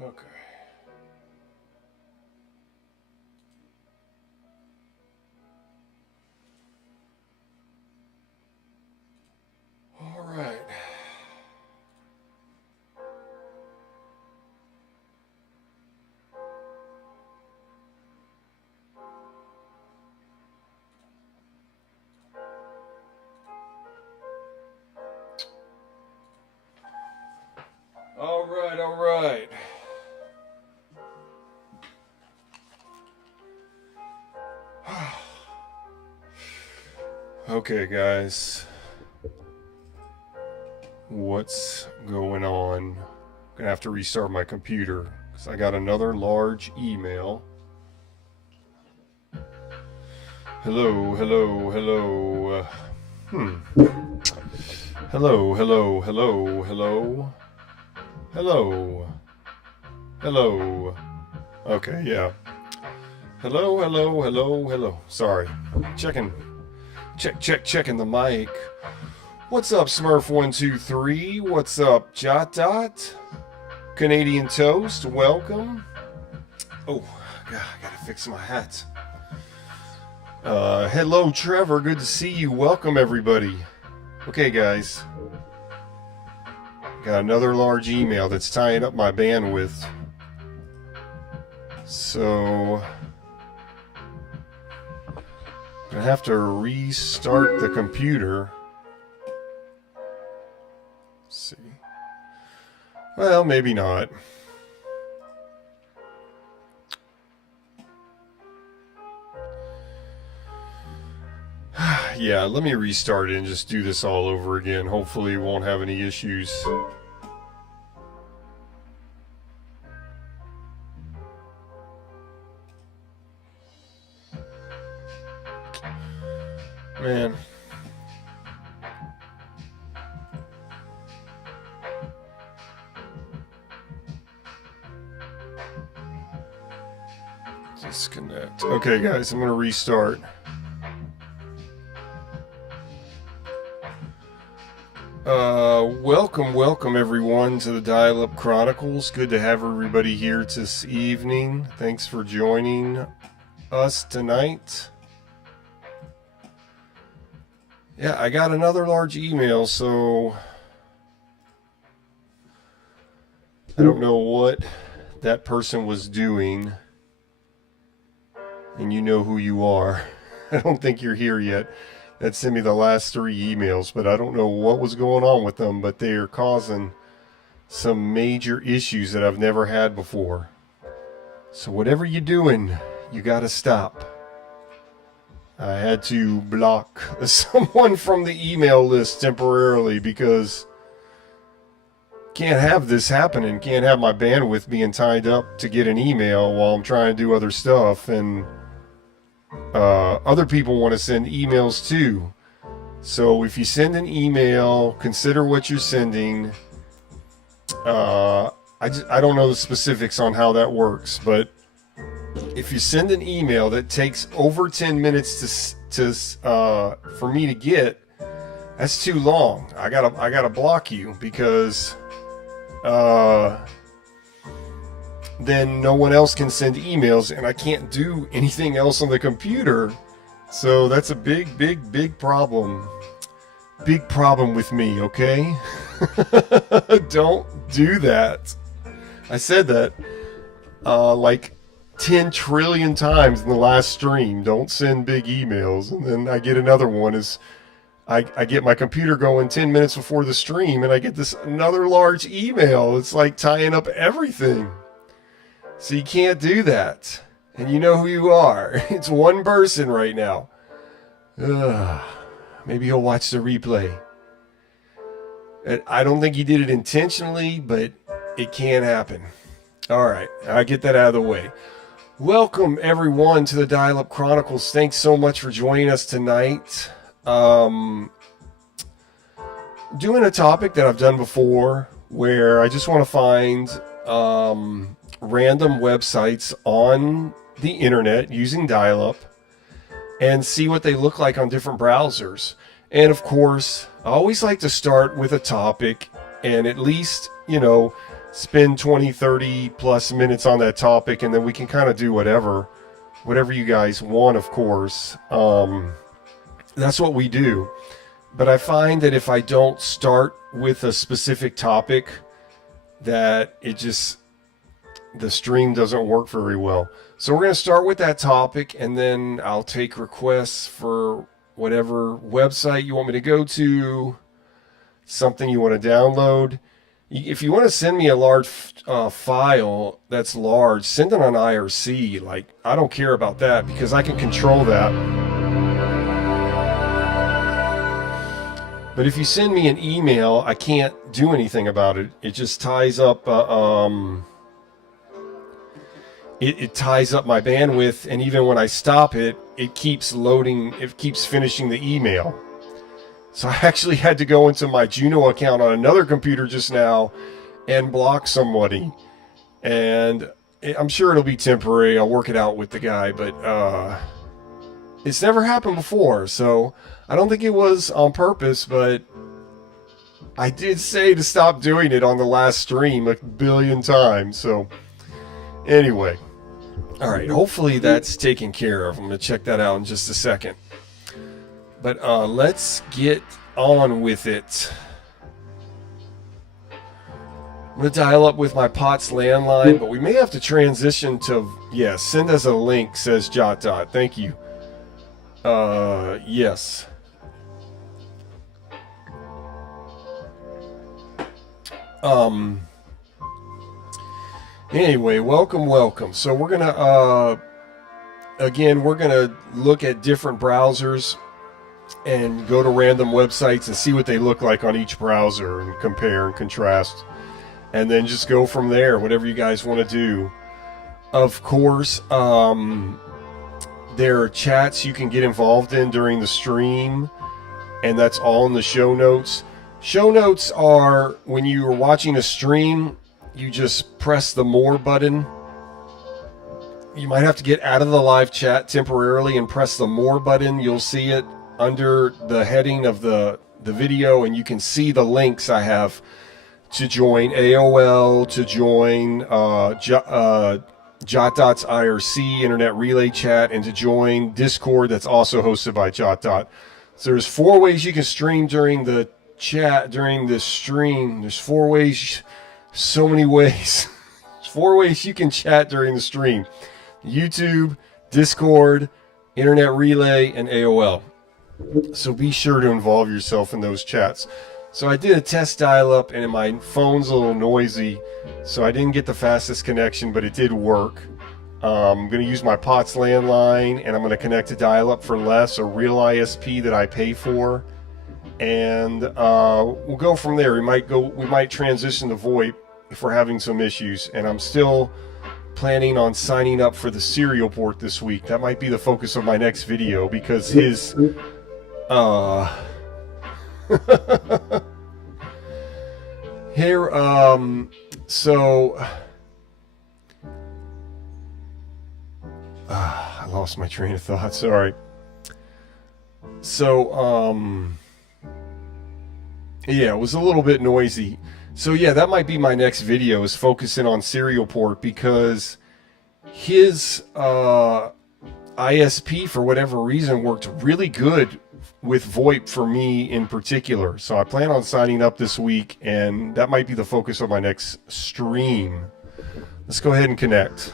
Okay. All right. All right, all right. Okay, guys. What's going on? Gonna have to restart my computer because I got another large email. Hello, hello, hello. Hello, hello, hello, hello. Hello. Hello. Okay, yeah. Hello, hello, hello, hello. Sorry. Checking the mic. What's up, Smurf123? What's up, JotDot? Canadian Toast, welcome. Oh, God, I gotta fix my hat. Hello, Trevor. Good to see you. Welcome, everybody. Okay, guys. Got another large email that's tying up my bandwidth. So I'm gonna have to restart the computer. Let's see. Well, maybe not. Yeah, let me restart it and just do this all over again. Hopefully we won't have any issues. Man. Disconnect. Okay, guys, I'm going to restart. Welcome everyone to the Dial-Up Chronicles. Good to have everybody here this evening. Thanks for joining us tonight. Yeah, I got another large email, so I don't know what that person was doing. And you know who you are. I don't think you're here yet. That sent me the last 3 emails, but I don't know what was going on with them, but they are causing some major issues that I've never had before. So whatever you're doing, you gotta stop. I had to block someone from the email list temporarily because can't have this happening. Can't have my bandwidth being tied up to get an email while I'm trying to do other stuff, and other people want to send emails too. So if you send an email, consider what you're sending. I don't know the specifics on how that works, but if you send an email that takes over 10 minutes for me to get, that's too long. I gotta block you because then no one else can send emails and I can't do anything else on the computer. So that's a big problem. Big problem with me, okay? Don't do that. I said that like 10 trillion times in the last stream. Don't send big emails. And then I get another one is I get my computer going 10 minutes before the stream and I get this another large email. It's like tying up everything. So you can't do that. And you know who you are. It's one person right now. Maybe he'll watch the replay. I don't think he did it intentionally, but it can happen. All right, I get that out of the way. Welcome, everyone, to the Dial-Up Chronicles. Thanks so much for joining us tonight. Doing a topic that I've done before where I just want to find random websites on the internet using dial-up and see what they look like on different browsers. And of course, I always like to start with a topic and at least, spend 20, 30 plus minutes on that topic, and then we can kind of do whatever you guys want, of course. That's what we do. But I find that if I don't start with a specific topic, that the stream doesn't work very well. So we're going to start with that topic, and then I'll take requests for whatever website you want me to go to, something you want to download. If you want to send me a large file that's large, send it on IRC. Like, I don't care about that because I can control that. But if you send me an email, I can't do anything about it. It just ties up. It ties up my bandwidth, and even when I stop it, it keeps loading. It keeps finishing the email. So I actually had to go into my Juno account on another computer just now and block somebody. And I'm sure it'll be temporary. I'll work it out with the guy, but it's never happened before. So I don't think it was on purpose, but I did say to stop doing it on the last stream a billion times. So anyway, all right, hopefully that's taken care of. I'm going to check that out in just a second. But let's get on with it. I'm going to dial up with my POTS landline, but we may have to transition to, yes, send us a link, says JotDot. Thank you. Yes. Anyway, welcome. So we're going to, again, we're going to look at different browsers and go to random websites and see what they look like on each browser and compare and contrast, and then just go from there, whatever you guys want to do. Of course, there are chats you can get involved in during the stream, and that's all in the show notes. Show notes are when you are watching a stream, you just press the more button. You might have to get out of the live chat temporarily and press the more button. You'll see it under the heading of the video, and you can see the links I have to join AOL, to join JotDot's IRC Internet Relay Chat, and to join Discord that's also hosted by JotDot. So there's 4 ways you can stream during the chat, during this stream. There's 4 ways, so many ways. There's 4 ways you can chat during the stream: YouTube, Discord, Internet Relay, and AOL. So be sure to involve yourself in those chats. So I did a test dial-up, and my phone's a little noisy, so I didn't get the fastest connection, but it did work. I'm going to use my POTS landline, and I'm going to connect to dial-up for less, a real ISP that I pay for, and we'll go from there. We might transition to VoIP if we're having some issues, and I'm still planning on signing up for the serial port this week. That might be the focus of my next video, because his here so I lost my train of thought, sorry. So yeah, it was a little bit noisy. So yeah, that might be my next video, is focusing on serial port, because his ISP, for whatever reason, worked really good with VoIP for me in particular. So I plan on signing up this week, and that might be the focus of my next stream. Let's go ahead and connect.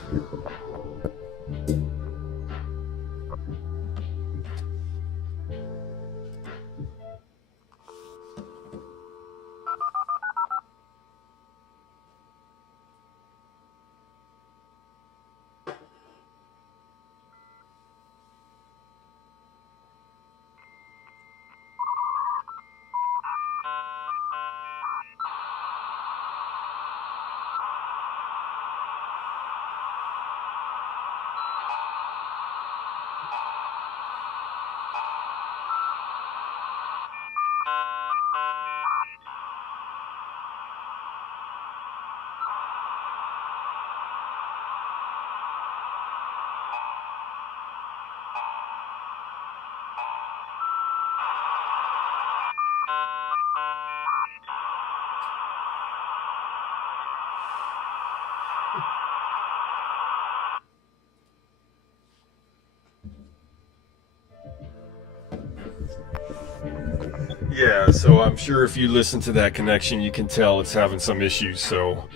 Yeah, so I'm sure if you listen to that connection, you can tell it's having some issues. So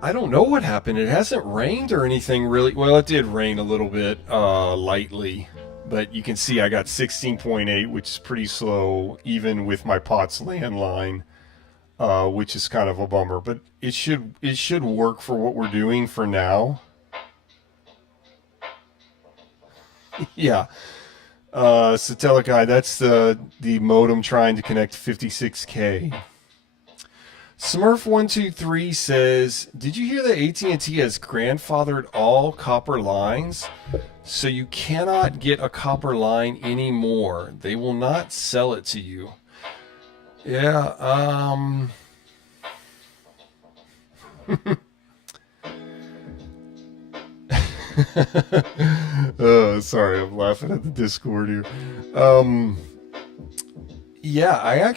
I don't know what happened. It hasn't rained or anything really. Well, it did rain a little bit, lightly, but you can see I got 16.8, which is pretty slow, even with my POTS landline, which is kind of a bummer. But it should work for what we're doing for now. Yeah. Satelic, that's the modem trying to connect 56K. Smurf123 says, "Did you hear that AT&T has grandfathered all copper lines? So you cannot get a copper line anymore. They will not sell it to you." Yeah, sorry, I'm laughing at the Discord here. Um, yeah,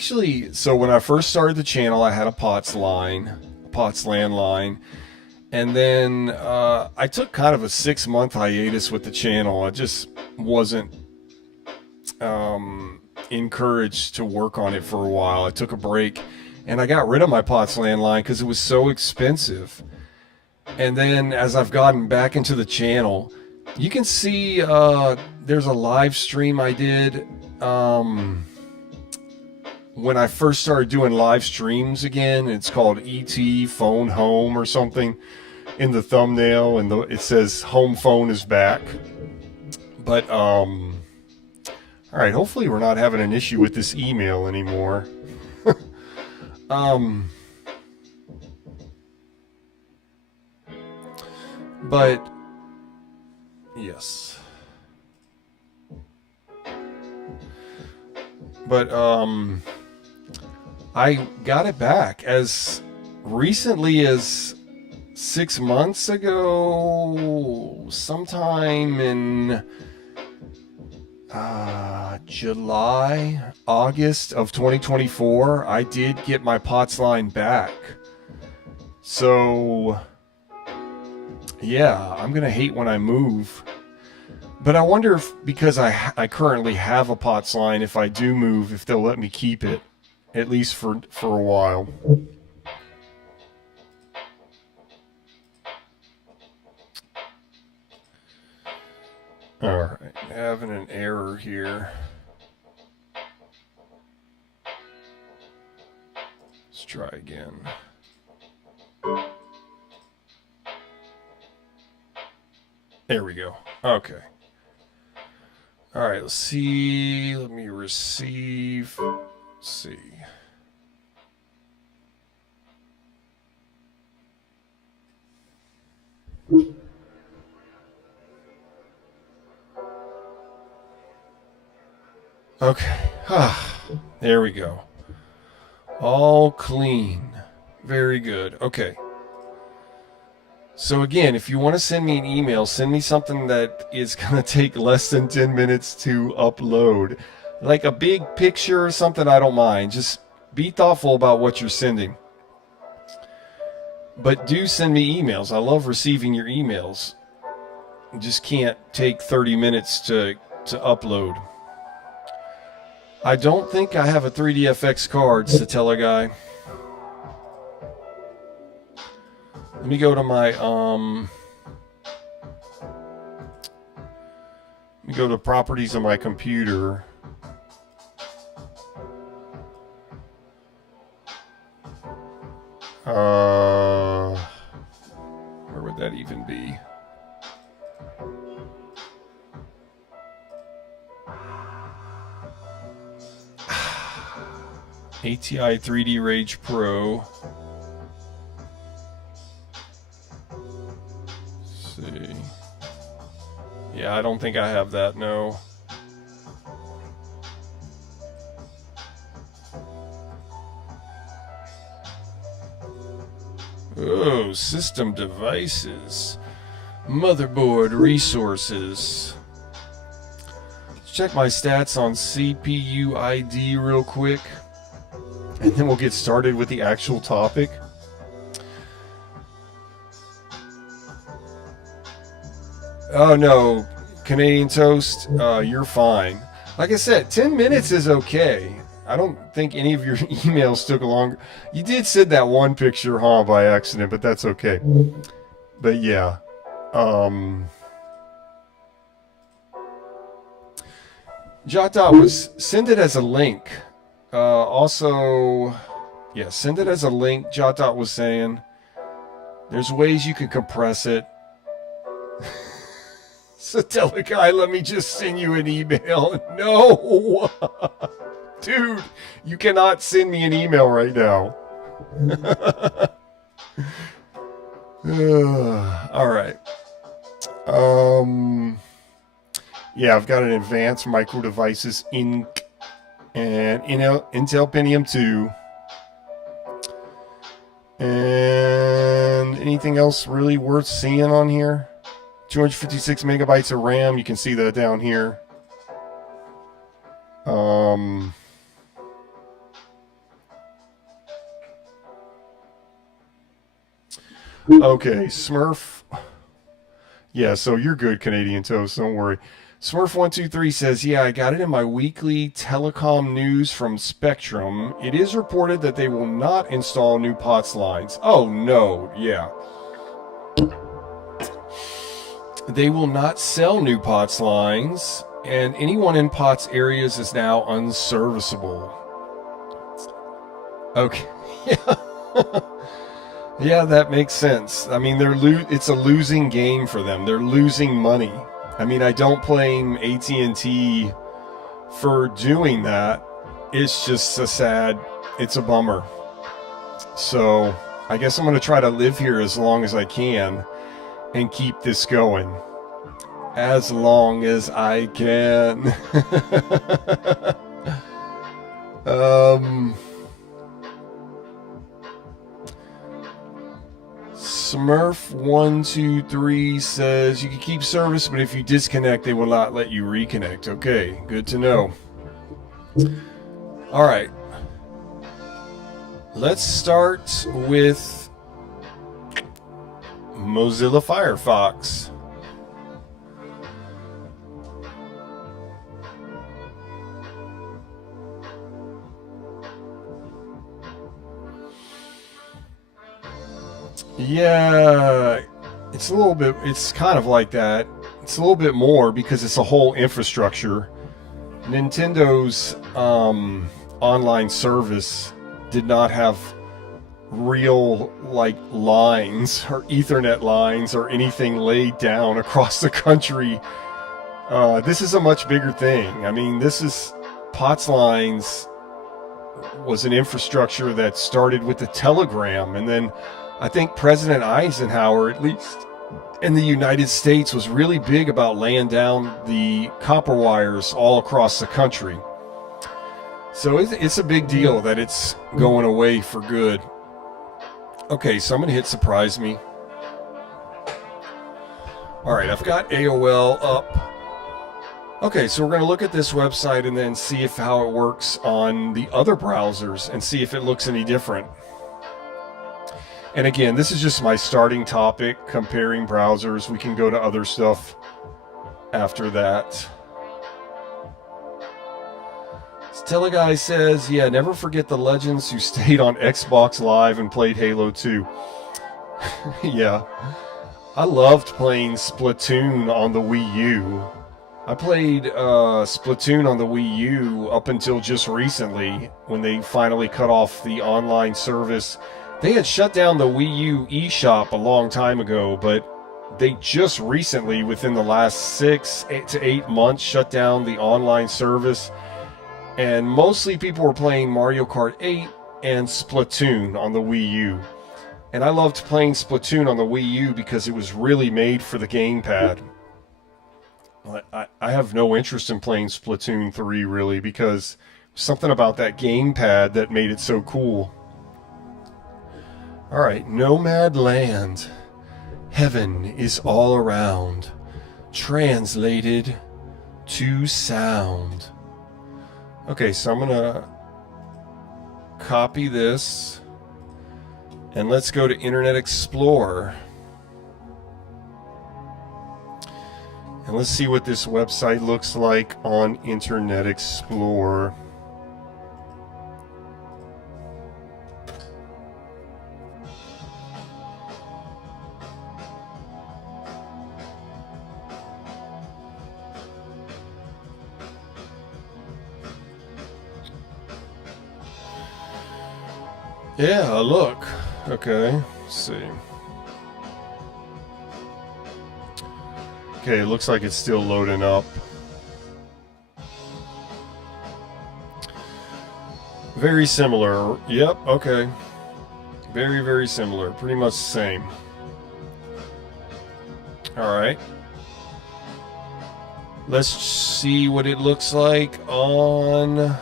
so when I first started the channel, I had a POTS landline, and then I took kind of a 6 month hiatus with the channel. I just wasn't encouraged to work on it for a while. I took a break, and I got rid of my POTS landline because it was so expensive. And then as I've gotten back into the channel, you can see there's a live stream I did when I first started doing live streams again. It's called ET Phone Home or something in the thumbnail, and it says home phone is back. But all right, hopefully we're not having an issue with this email anymore. But yes. But I got it back as recently as 6 months ago, sometime in July, August of 2024. I did get my POTS line back. So yeah, I'm gonna hate when I move. But I wonder if, because I currently have a POTS line, if I do move, if they'll let me keep it, at least for a while. Alright, having an error here. Let's try again. There we go. Okay. Alright, let's see. Let me receive. Let's see. Okay. There we go. All clean. Very good. Okay. So again, if you want to send me an email, send me something that is going to take less than 10 minutes to upload. Like a big picture or something, I don't mind. Just be thoughtful about what you're sending. But do send me emails. I love receiving your emails. It just can't take 30 minutes to upload. I don't think I have a 3DFX card, Satella guy. Let me go to my, let me go to properties of my computer. Where would that even be? ATI 3D Rage Pro. See. Yeah, I don't think I have that, no. Oh, system devices. Motherboard resources. Let's check my stats on CPU ID real quick, and then we'll get started with the actual topic. Oh no, Canadian Toast, you're fine. Like I said, 10 minutes is okay. I don't think any of your emails took long. You did send that one picture, huh, by accident, but that's okay. But yeah. JotDot was send it as a link. Also, yeah, send it as a link. JotDot was saying there's ways you could compress it. So tell the guy, let me just send you an email. No, dude, you cannot send me an email right now. All right. Yeah, I've got an Advanced Micro Devices Inc. and Intel Pentium 2. And anything else really worth seeing on here? 256 megabytes of RAM. You can see that down here. Okay, Smurf. Yeah, so you're good, Canadian Toast. Don't worry. Smurf123 says, yeah, I got it in my weekly telecom news from Spectrum. It is reported that they will not install new POTS lines. Oh, no. Yeah. They will not sell new POTS lines, and anyone in POTS areas is now unserviceable. Okay. Yeah. Yeah, that makes sense. I mean, it's a losing game for them. They're losing money. I mean, I don't blame AT&T for doing that. It's just it's a bummer. So I guess I'm going to try to live here as long as I can and keep this going. As long as I can. Smurf123 says you can keep service, but if you disconnect, they will not let you reconnect. Okay, good to know. All right. Let's start with Mozilla Firefox. Yeah, it's kind of like that. It's a little bit more because it's a whole infrastructure. Nintendo's online service did not have real lines or Ethernet lines or anything laid down across the country. This is a much bigger thing. I mean, POTS lines was an infrastructure that started with the telegram, and then I think President Eisenhower, at least in the United States, was really big about laying down the copper wires all across the country. So it's a big deal that it's going away for good. Okay, so I'm going to hit surprise me. All right, I've got AOL up. Okay, so we're going to look at this website and then see how it works on the other browsers and see if it looks any different. And again, this is just my starting topic, comparing browsers. We can go to other stuff after that. Teleguy says, yeah, never forget the legends who stayed on Xbox Live and played Halo 2. Yeah. I loved playing Splatoon on the Wii U. I played Splatoon on the Wii U up until just recently when they finally cut off the online service. They had shut down the Wii U eShop a long time ago, but they just recently, within the last 6 to 8 months, shut down the online service. And mostly people were playing Mario Kart 8 and Splatoon on the Wii U. And I loved playing Splatoon on the Wii U because it was really made for the gamepad. I have no interest in playing Splatoon 3, really, because something about that gamepad that made it so cool. Alright, Nomad Land. Heaven is all around. Translated to sound. Okay, so I'm going to copy this. And let's go to Internet Explorer. And let's see what this website looks like on Internet Explorer. Yeah, look. Okay, let's see. Okay, it looks like it's still loading up. Very similar. Yep, okay. Very, very similar. Pretty much the same. Alright. Let's see what it looks like on...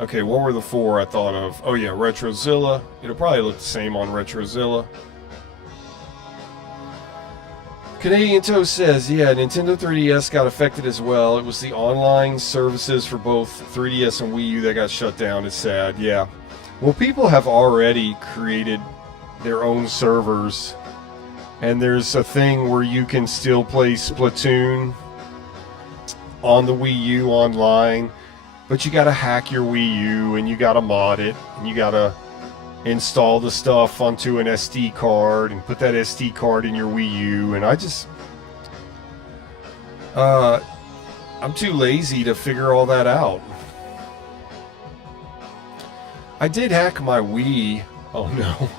Okay, what were the 4 I thought of? Oh yeah, Retrozilla. It'll probably look the same on Retrozilla. Canadian Toe says, yeah, Nintendo 3DS got affected as well. It was the online services for both 3DS and Wii U that got shut down. It's sad, yeah. Well, people have already created their own servers. And there's a thing where you can still play Splatoon on the Wii U online. But you gotta hack your Wii U, and you gotta mod it, and you gotta install the stuff onto an SD card, and put that SD card in your Wii U, and I just... I'm too lazy to figure all that out. I did hack my Wii. Oh no.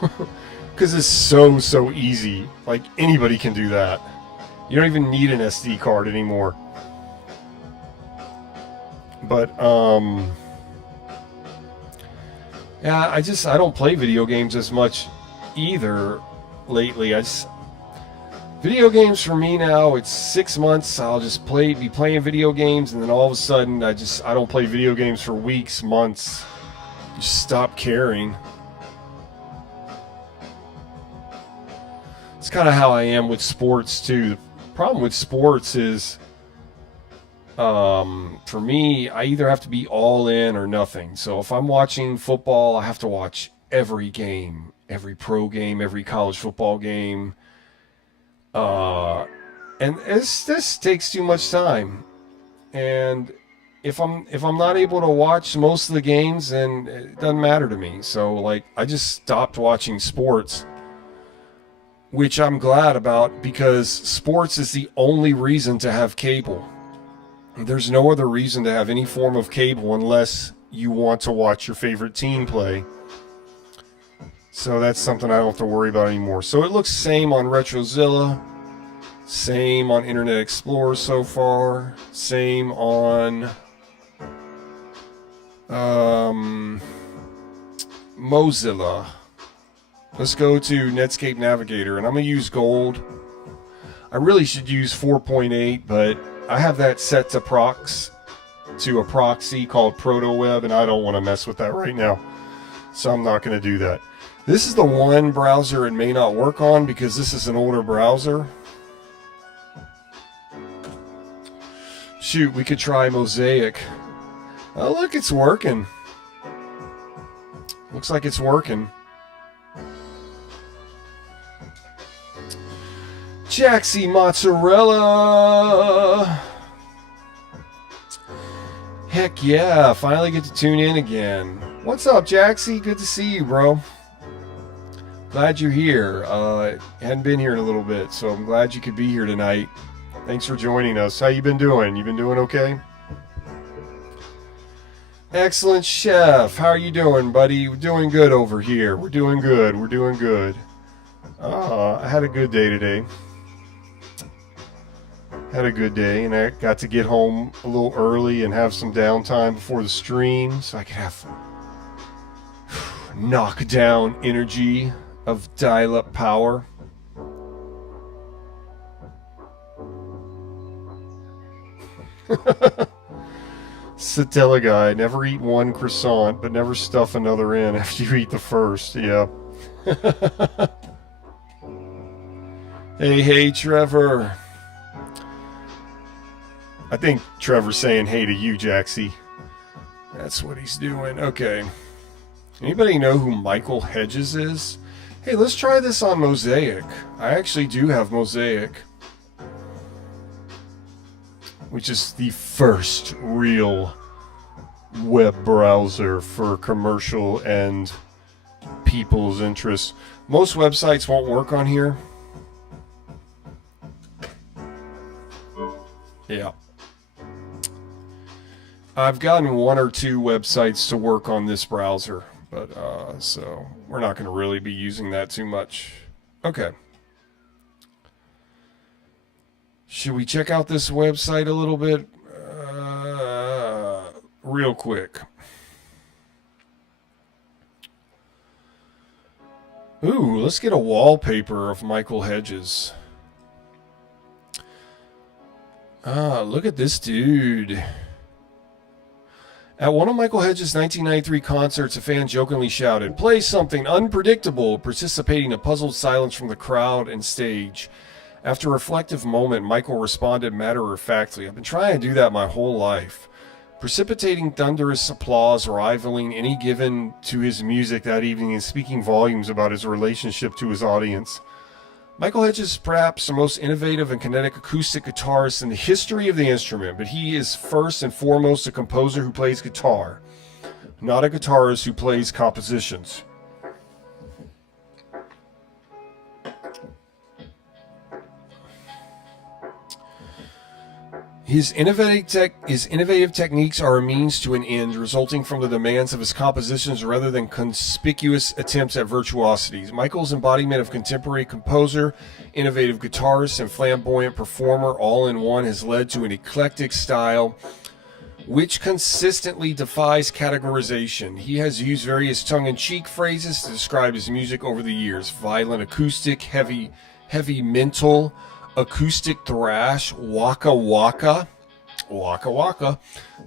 Because it's so easy. Like, anybody can do that. You don't even need an SD card anymore. But, yeah, I don't play video games as much either lately. Video games for me now, it's 6 months, I'll just be playing video games, and then all of a sudden, I don't play video games for weeks, months. Just stop caring. It's kind of how I am with sports, too. The problem with sports is... for me, I either have to be all in or nothing. So if I'm watching football, I have to watch every game, every pro game, every college football game. And this takes too much time. And if I'm not able to watch most of the games, then it doesn't matter to me. So like, I just stopped watching sports, which I'm glad about, because sports is the only reason to have cable. There's no other reason to have any form of cable unless you want to watch your favorite team play. So that's something I don't have to worry about anymore. So it looks same on Retrozilla, same on Internet Explorer so far, same on Mozilla. Let's go to Netscape Navigator, and I'm going to use Gold. I really should use 4.8, but I have that set to a proxy called ProtoWeb, and I don't want to mess with that right now. So I'm not going to do that. This is the one browser it may not work on because this is an older browser. Shoot, we could try Mosaic. Oh, look, it's working. Looks like it's working. Jaxie Mozzarella! Heck yeah, finally get to tune in again. What's up, Jaxie? Good to see you, bro. Glad you're here. Hadn't been here in a little bit, so I'm glad you could be here tonight. Thanks for joining us. How you been doing? You been doing okay? Excellent, Chef. How are you doing, buddy? We're doing good over here. We're doing good. We're doing good. I had a good day today. Had a good day, and I got to get home a little early and have some downtime before the stream, so I could have knockdown energy of dial-up power. Satella guy, never eat one croissant, but never stuff another in after you eat the first. Yeah. Hey, Trevor. I think Trevor's saying hey to you, Jaxie. That's what he's doing. Okay. Anybody know who Michael Hedges is? Hey, let's try this on Mosaic. I actually do have Mosaic, which is the first real web browser for commercial and people's interests. Most websites won't work on here. Yeah. I've gotten one or two websites to work on this browser, But so we're not going to really be using that too much. Okay. Should we check out this website a little bit? Real quick. Ooh, let's get a wallpaper of Michael Hedges. Look at this dude. At one of Michael Hedges' 1993 concerts, a fan jokingly shouted, "Play something unpredictable," participating in a puzzled silence from the crowd and stage. After a reflective moment, Michael responded matter-of-factly, "I've been trying to do that my whole life." Precipitating thunderous applause rivaling any given to his music that evening and speaking volumes about his relationship to his audience. Michael Hedges is perhaps the most innovative and kinetic acoustic guitarist in the history of the instrument, but he is first and foremost a composer who plays guitar, not a guitarist who plays compositions. His innovative techniques are a means to an end, resulting from the demands of his compositions rather than conspicuous attempts at virtuosity. Michael's embodiment of contemporary composer, innovative guitarist, and flamboyant performer all in one has led to an eclectic style which consistently defies categorization. He has used various tongue-in-cheek phrases to describe his music over the years: violent acoustic, heavy mental, acoustic thrash, waka waka,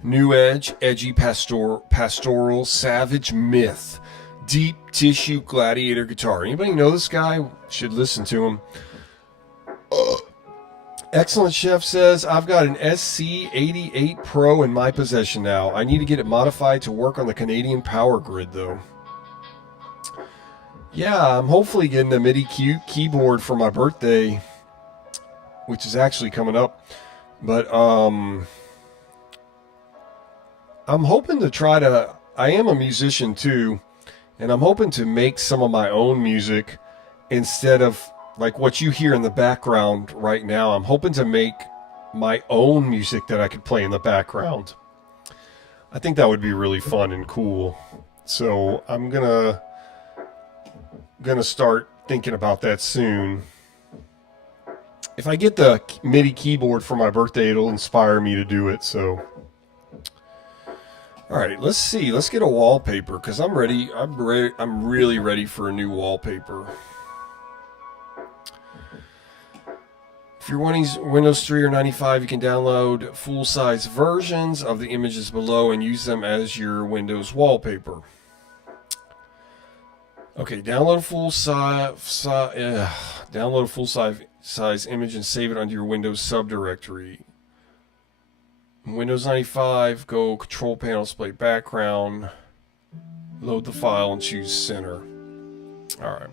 new edgy pastoral, savage myth, deep tissue gladiator guitar. Anybody know this guy? Should listen to him. Excellent Chef says, "I've got an SC88 Pro in my possession now. I need to get it modified to work on the Canadian power grid though." Yeah, I'm hopefully getting a MIDI keyboard for my birthday, which is actually coming up. But I'm hoping to try to, I am a musician too, and I'm hoping to make some of my own music instead of like what you hear in the background right now. I'm hoping to make my own music that I could play in the background. I think that would be really fun and cool. So I'm gonna start thinking about that soon. If I get the MIDI keyboard for my birthday, it'll inspire me to do it. So, all right, let's see. Let's get a wallpaper because I'm ready. I'm really ready for a new wallpaper. If you're wanting Windows 3 or 95, you can download full-size versions of the images below and use them as your Windows wallpaper. Okay, download a full-size image and save it under your Windows subdirectory. Windows 95, go Control Panel, display background, load the file, and choose center. All right.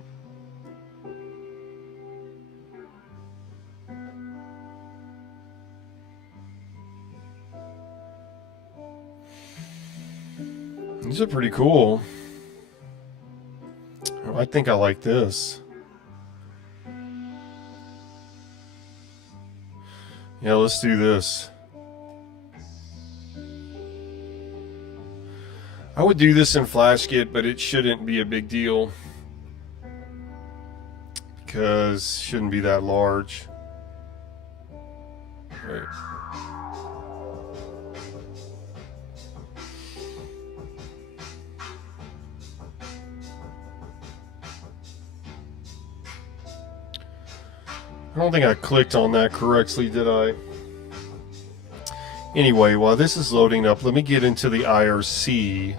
These are pretty cool. I think I like this. Yeah, let's do this. I would do this in FlashKit, but it shouldn't be a big deal because it shouldn't be that large. Right. I don't think I clicked on that correctly, did I? Anyway, while this is loading up, let me get into the IRC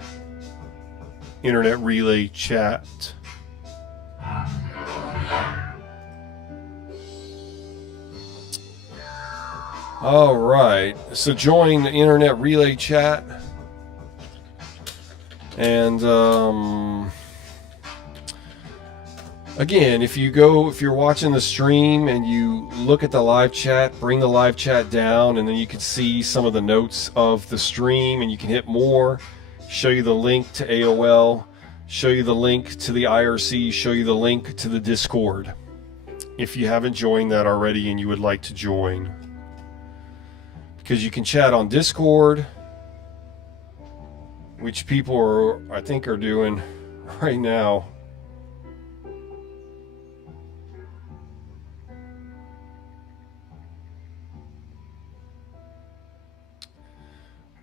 Internet Relay chat. All right, so join the Internet Relay chat, and again, if you're watching the stream and you look at the live chat, bring the live chat down, and then you can see some of the notes of the stream, and you can hit more, show you the link to AOL, show you the link to the IRC, show you the link to the Discord, if you haven't joined that already and you would like to join. Because you can chat on Discord, which people I think are doing. right now.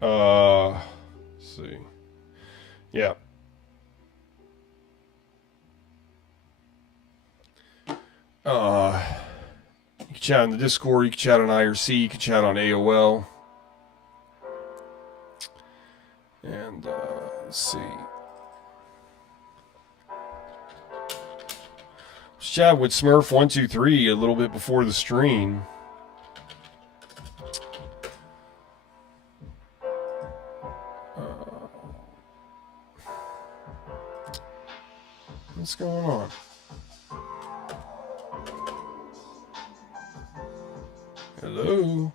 Let's see. Yeah. You can chat on the Discord, you can chat on IRC, you can chat on AOL. And, let's see. Let's chat with Smurf123 a little bit before the stream. What's going on? Hello?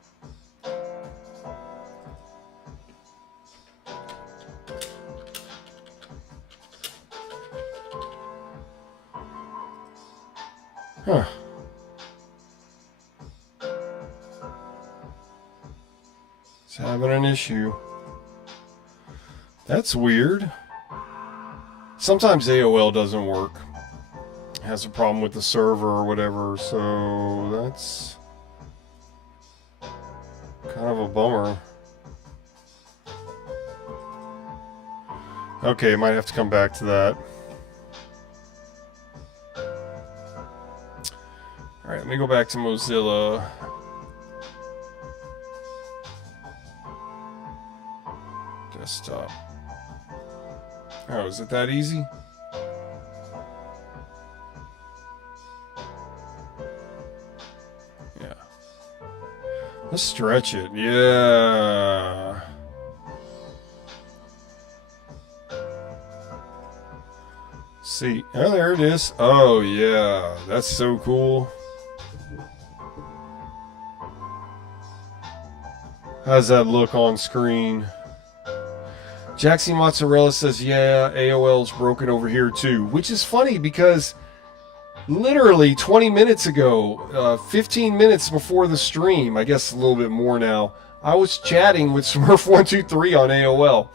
Huh. It's having an issue. That's weird. Sometimes AOL doesn't work. It has a problem with the server or whatever, so that's kind of a bummer. Okay, might have to come back to that. Alright, let me go back to Mozilla. Desktop. Oh, is it that easy? Yeah. Let's stretch it. Yeah. See. Oh, there it is. Oh, yeah. That's so cool. How's that look on screen? Jaxie Mozzarella says, yeah, AOL's broken over here too. Which is funny because literally 20 minutes ago, 15 minutes before the stream, I guess a little bit more now, I was chatting with Smurf123 on AOL.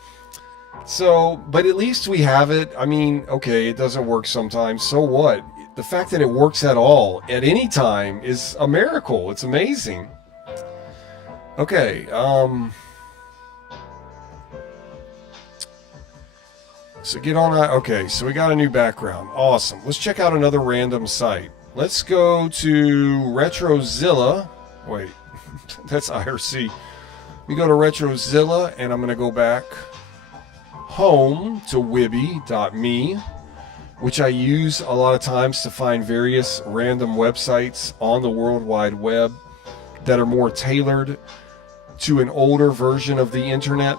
So, but at least we have it. I mean, okay, it doesn't work sometimes. So what? The fact that it works at all, at any time, is a miracle. It's amazing. Okay, so get on that. Okay, so we got a new background. Awesome. Let's check out another random site. Let's go to Retrozilla. Wait, that's IRC. We go to Retrozilla, and I'm going to go back home to Wibby.me, which I use a lot of times to find various random websites on the World Wide Web that are more tailored to an older version of the internet.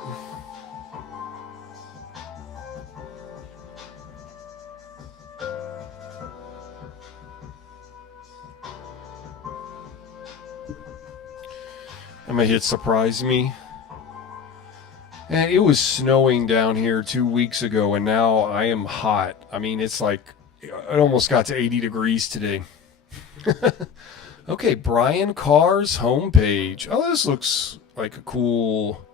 I'm gonna hit surprise me. And it was snowing down here 2 weeks ago, and now I am hot. I mean, it's like, it almost got to 80 degrees today. Okay, Brian Carr's homepage. Oh, this looks like a cool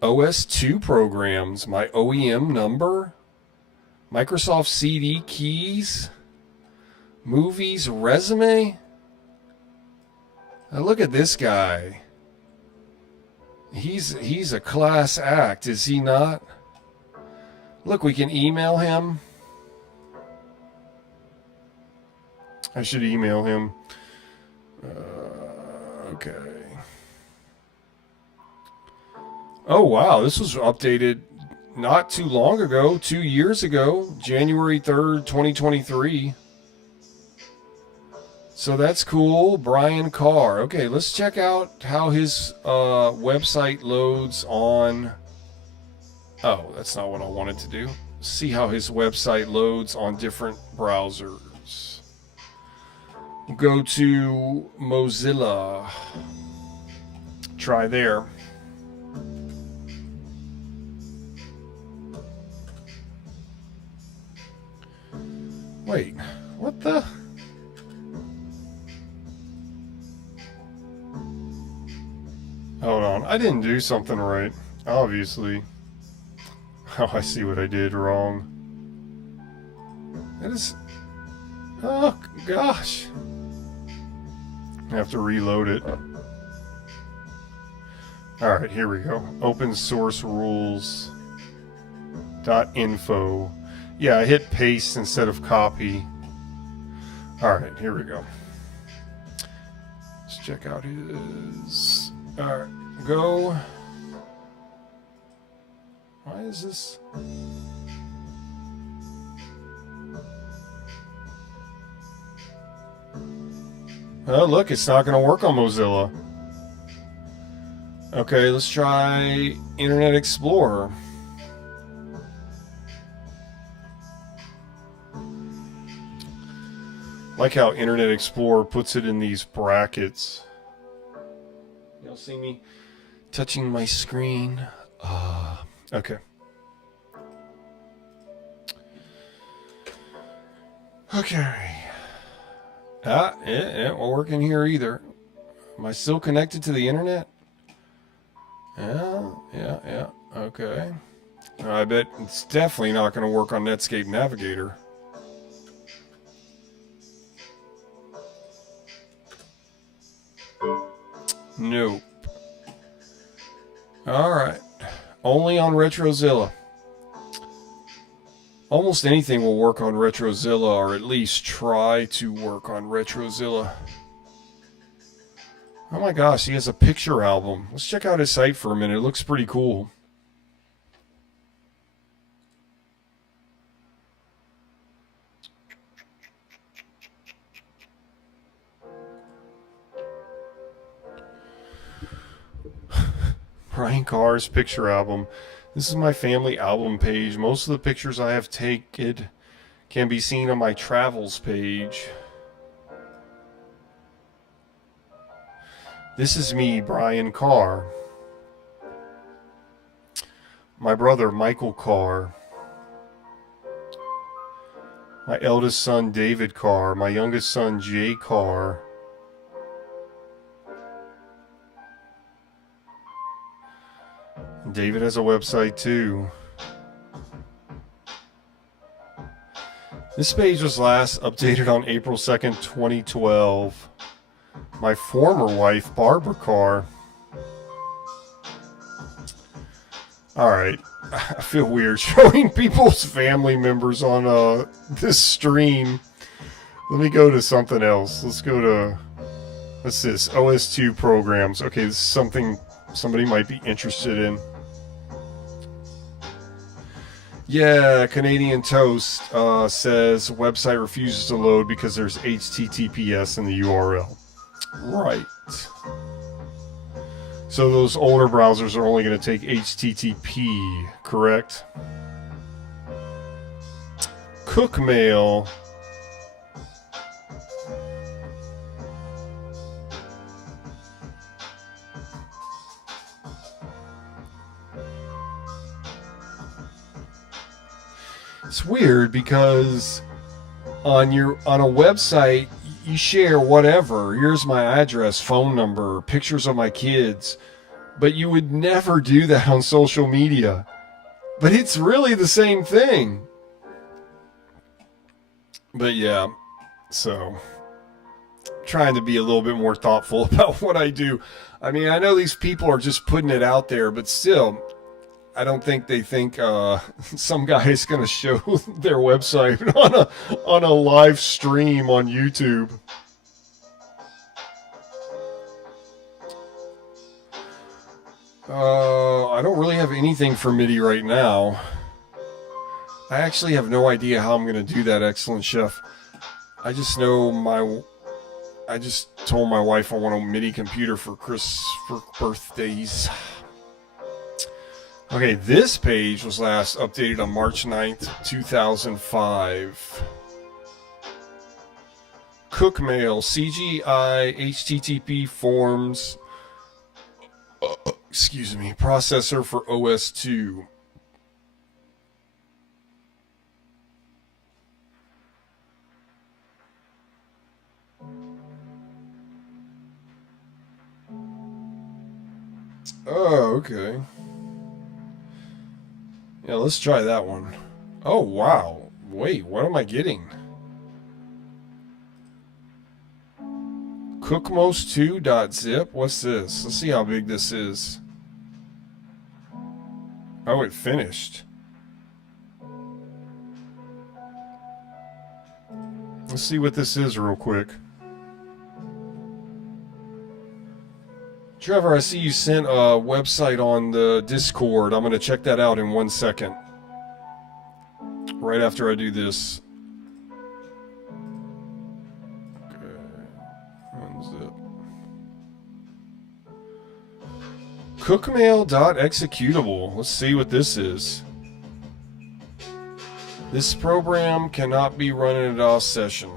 OS2 programs. My OEM number. Microsoft CD keys. Movies, resume. Now look at this guy. He's a class act, is he not? Look, we can email him. I should email him. Okay. Oh, wow. This was updated not too long ago, 2 years ago, January 3rd, 2023. So that's cool. Brian Carr. Okay, let's check out how his website loads on... Oh, that's not what I wanted to do. See how his website loads on different browsers. Go to Mozilla. Try there. Wait, what the? Hold on, I didn't do something right, obviously. Oh, I see what I did wrong. That is... Oh, gosh. I have to reload it. Alright, here we go. Open source rules. .info. Yeah, I hit paste instead of copy. Alright, here we go. Let's check out his... Alright, go. Why is this... Oh, look, it's not going to work on Mozilla. Okay, let's try Internet Explorer. Like how Internet Explorer puts it in these brackets. Y'all see me touching my screen? Okay. Okay. It won't work in here either. Am I still connected to the internet? Yeah. Okay. I bet it's definitely not going to work on Netscape Navigator. Nope. Alright. Only on RetroZilla. Almost anything will work on RetroZilla, or at least try to work on RetroZilla. Oh my gosh, he has a picture album. Let's check out his site for a minute. It looks pretty cool. Brian Carr's picture album. This is my family album page. Most of the pictures I have taken can be seen on my travels page. This is me, Brian Carr. My brother, Michael Carr. My eldest son, David Carr. My youngest son, Jay Carr. David has a website too. This page was last updated on April 2nd, 2012. My former wife, Barbara Carr. Alright, I feel weird showing people's family members on this stream. Let me go to something else. Let's go to, what's this? OS2 programs. Okay, this is something somebody might be interested in. Yeah, Canadian Toast says website refuses to load because there's HTTPS in the URL. Right. So those older browsers are only going to take HTTP, correct? Cookmail. It's weird because on a website you share whatever. Here's my address, phone number, pictures of my kids, but you would never do that on social media. But it's really the same thing. But yeah, so trying to be a little bit more thoughtful about what I do. I mean, I know these people are just putting it out there, but still, I don't think they think some guy is going to show their website on a live stream on YouTube. I don't really have anything for MIDI right now. I actually have no idea how I'm going to do that, Excellent Chef. I just know I just told my wife I want a MIDI computer for birthdays. Okay, this page was last updated on March 9th, 2005. Cookmail, CGI, HTTP forms, excuse me, processor for OS2. Oh, okay. Yeah, let's try that one. Oh, wow. Wait, what am I getting? Cookmos2.zip? What's this? Let's see how big this is. Oh, it finished. Let's see what this is real quick. Trevor, I see you sent a website on the Discord. I'm going to check that out in 1 second. Right after I do this. Unzip. Cookmail.executable. Let's see what this is. This program cannot be run in a DOS session.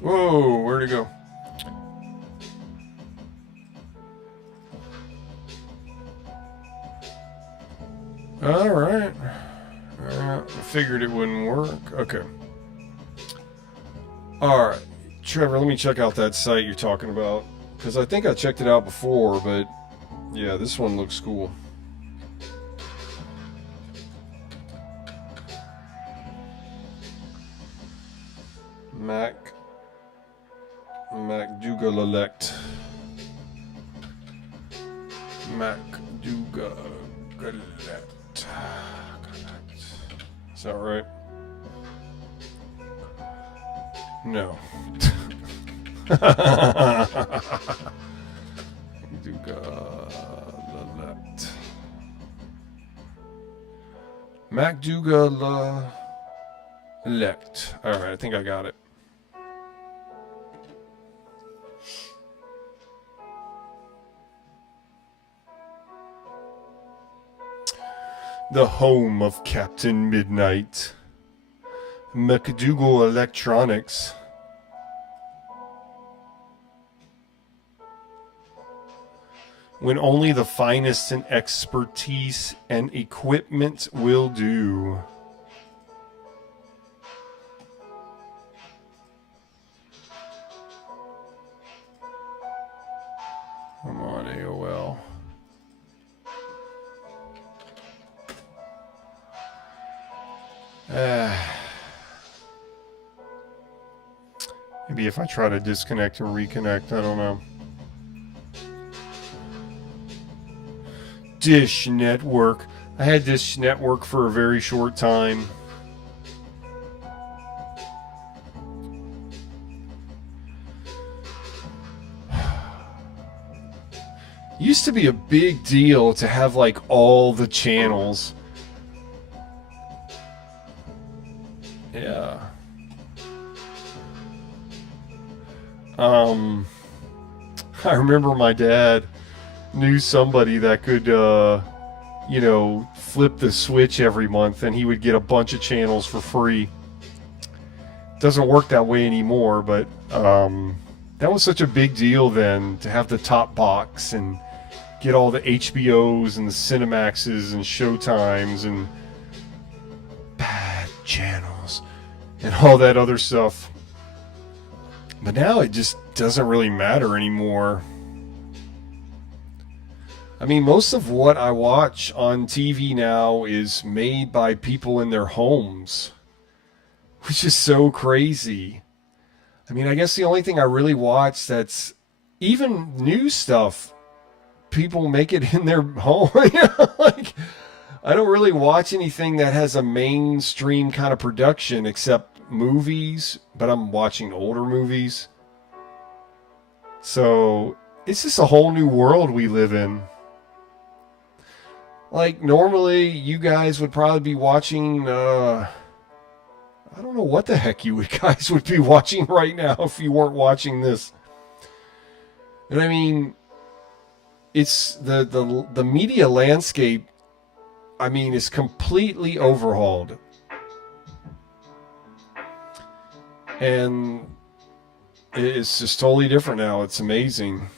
Whoa, where'd it go? Alright. I figured it wouldn't work. Okay. Alright. Trevor, let me check out that site you're talking about. Because I think I checked it out before, but yeah, this one looks cool. MacDougall-elect. MacDougall-elect. Is that right? No. MacDougall-elect. MacDougall-elect. Alright, I think I got it. The home of Captain Midnight. MacDougall Electronics. When only the finest in expertise and equipment will do. Come on, AOL. Maybe if I try to disconnect and reconnect, I don't know. Dish Network. I had Dish Network for a very short time. Used to be a big deal to have like all the channels. Yeah. I remember my dad knew somebody that could, you know, flip the switch every month and he would get a bunch of channels for free. Doesn't work that way anymore, but that was such a big deal then to have the top box and get all the HBOs and the Cinemaxes and Showtimes and bad channels and all that other stuff. But now it just doesn't really matter anymore. I mean, most of what I watch on TV now is made by people in their homes, which is so crazy. I mean, I guess the only thing I really watch that's even new stuff, people make it in their home. Like, I don't really watch anything that has a mainstream kind of production except movies, but I'm watching older movies. So it's just a whole new world we live in. Like, normally you guys would probably be watching, I don't know what the heck you guys would be watching right now if you weren't watching this. And I mean, it's the media landscape, I mean, is completely overhauled. And it's just totally different now. It's amazing.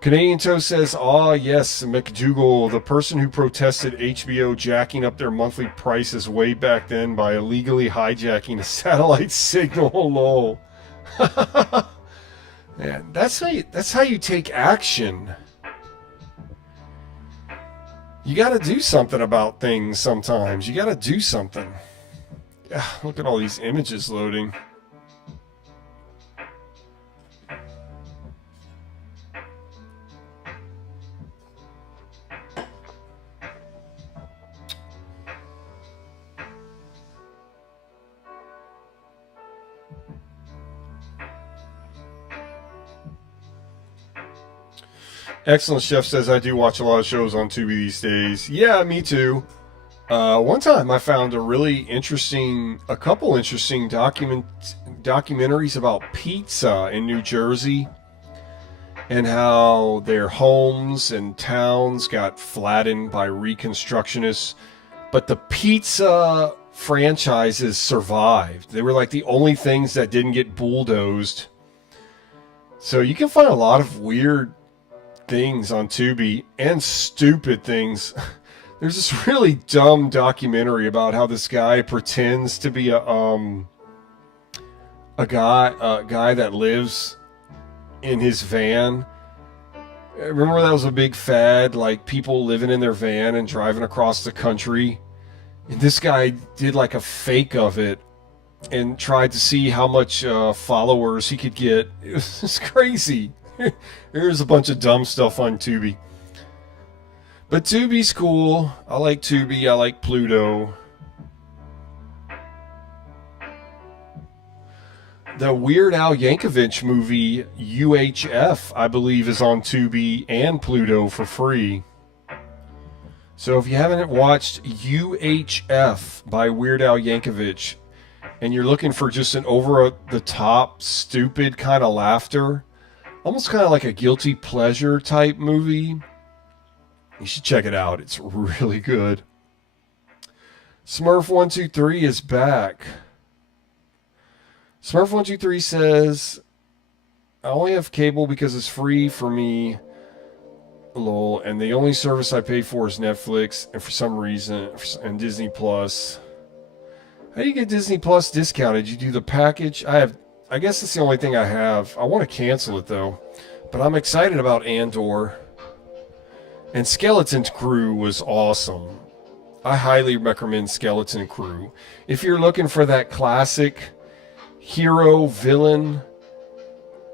Canadian Toast says, "Ah, yes, MacDougall, the person who protested HBO jacking up their monthly prices way back then by illegally hijacking a satellite signal." Lol. Yeah, that's how you take action. You got to do something about things sometimes. You got to do something. Look at all these images loading. Excellent Chef says, I do watch a lot of shows on Tubi these days. Yeah, me too. One time I found a couple interesting documentaries about pizza in New Jersey and how their homes and towns got flattened by Reconstructionists, but the pizza franchises survived. They were like the only things that didn't get bulldozed. So you can find a lot of weird things on Tubi and stupid things. There's this really dumb documentary about how this guy pretends to be a guy that lives in his van. Remember that was a big fad, like people living in their van and driving across the country. And this guy did like a fake of it and tried to see how much followers he could get. It was crazy. There's a bunch of dumb stuff on Tubi. But Tubi's cool. I like Tubi. I like Pluto. The Weird Al Yankovic movie UHF, I believe, is on Tubi and Pluto for free. So if you haven't watched UHF by Weird Al Yankovic and you're looking for just an over-the-top, stupid kind of laughter, almost kind of like a guilty pleasure type movie, you should check it out. It's really good. Smurf123 is back. Smurf123 says, I only have cable because it's free for me, lol, and the only service I pay for is Netflix, and for some reason, and Disney Plus. How do you get Disney Plus discounted? You do the package? I guess that's the only thing I have. I want to cancel it though, but I'm excited about Andor. And Skeleton Crew was awesome. I highly recommend Skeleton Crew. If you're looking for that classic hero villain,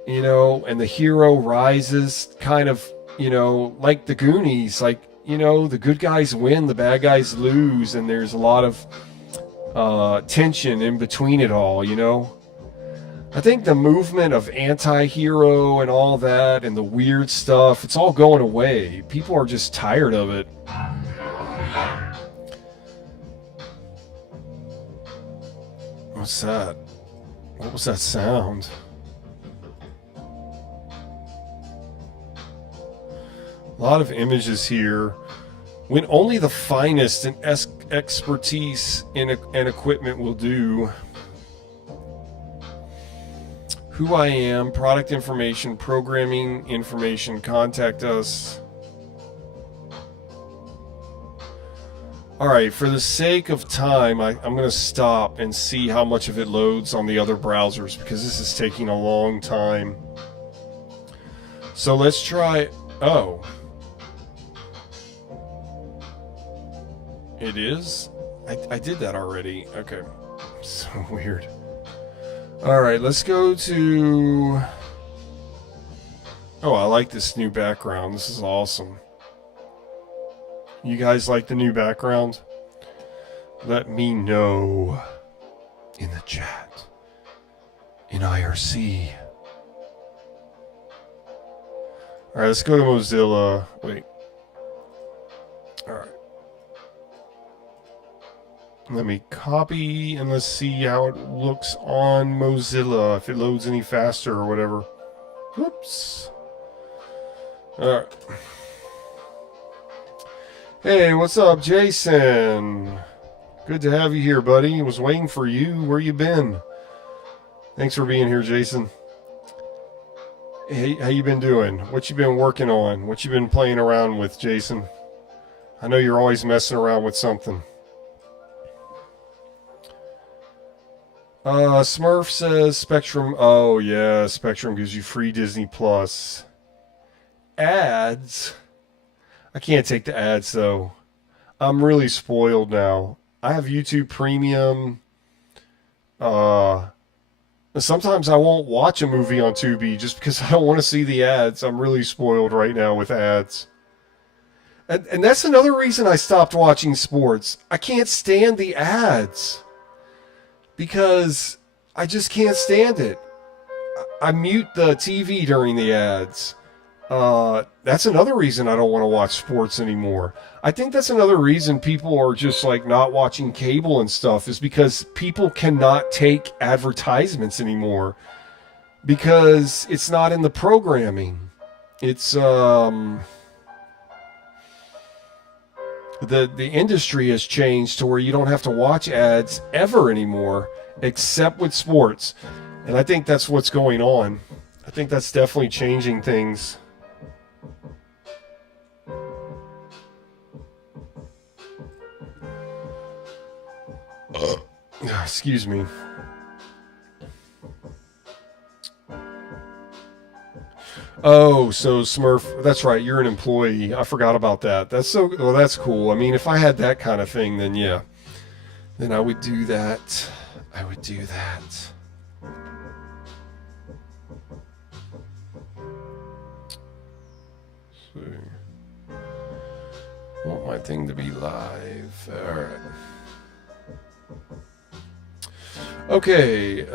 and the hero rises kind of, like the Goonies, like, the good guys win, the bad guys lose, and there's a lot of tension in between it all, I think the movement of anti-hero and all that and the weird stuff, it's all going away. People are just tired of it. What's that? What was that sound? A lot of images here. When only the finest in expertise and equipment will do. Who I am, product information, programming information, contact us. Alright, for the sake of time, I'm going to stop and see how much of it loads on the other browsers, because this is taking a long time. So let's try... Oh. It is? I did that already. Okay. So weird. Alright, let's go to... Oh, I like this new background. This is awesome. You guys like the new background? Let me know in the chat. In IRC. Alright, let's go to Mozilla. Wait. Alright. Let me copy and let's see how it looks on Mozilla, if it loads any faster or whatever. Whoops. Alright. Hey, what's up, Jason? Good to have you here, buddy. I was waiting for you. Where you been? Thanks for being here, Jason. Hey, how you been doing? What you been working on? What you been playing around with, Jason? I know you're always messing around with something. Smurf says Spectrum. Oh, yeah, Spectrum gives you free Disney Plus. Ads? I can't take the ads, though. I'm really spoiled now. I have YouTube Premium. Uh, Sometimes I won't watch a movie on Tubi just because I don't want to see the ads. I'm really spoiled right now with ads. And that's another reason I stopped watching sports. I can't stand the ads because I just can't stand it. I mute the TV during the ads. That's another reason I don't want to watch sports anymore. I think that's another reason people are just like not watching cable and stuff is because people cannot take advertisements anymore because it's not in the programming. It's the industry has changed to where you don't have to watch ads ever anymore except with sports. And I think that's what's going on. I think that's definitely changing things. Excuse me. Oh, so Smurf, that's right. You're an employee. I forgot about that. That's so. Well, that's cool. I mean, if I had that kind of thing, then yeah, then I would do that. I would do that. So, I want my thing to be live. All right. Okay.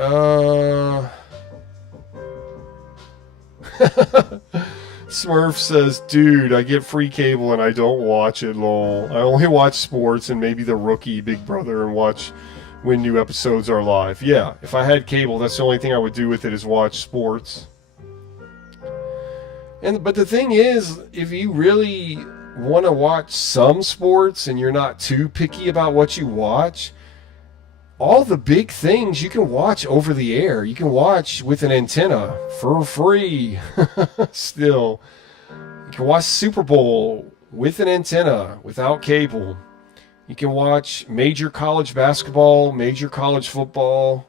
Smurf says, dude, I get free cable and I don't watch it, lol. I only watch sports and maybe the rookie Big Brother and watch when new episodes are live. Yeah, if I had cable, that's the only thing I would do with it is watch sports. But the thing is, if you really want to watch some sports and you're not too picky about what you watch, all the big things you can watch over the air. You can watch with an antenna for free. Still, you can watch Super Bowl with an antenna without cable. You can watch major college basketball, major college football.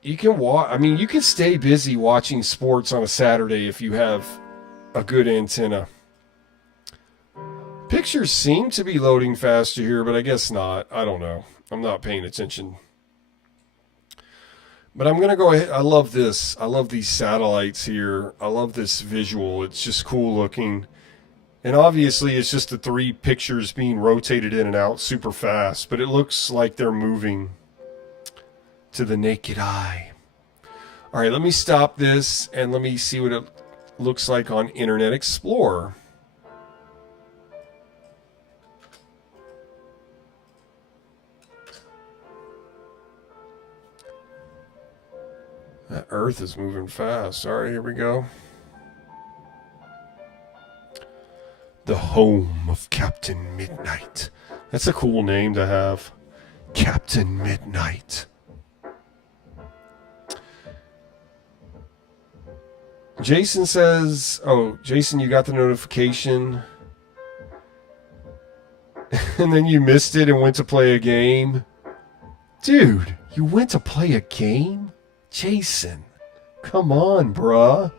You can watch. I mean, you can stay busy watching sports on a Saturday if you have a good antenna. Pictures seem to be loading faster here, but I guess not. I don't know. I'm not paying attention. But I'm going to go ahead. I love this. I love these satellites here. I love this visual. It's just cool looking. And obviously, it's just the three pictures being rotated in and out super fast, but it looks like they're moving to the naked eye. All right, let me stop this and let me see what it looks like on Internet Explorer. That Earth is moving fast. All right, here we go. The home of Captain Midnight. That's a cool name to have. Captain Midnight. Jason says, oh, Jason, you got the notification. And then you missed it and went to play a game. Dude, you went to play a game? Jason, come on, bruh.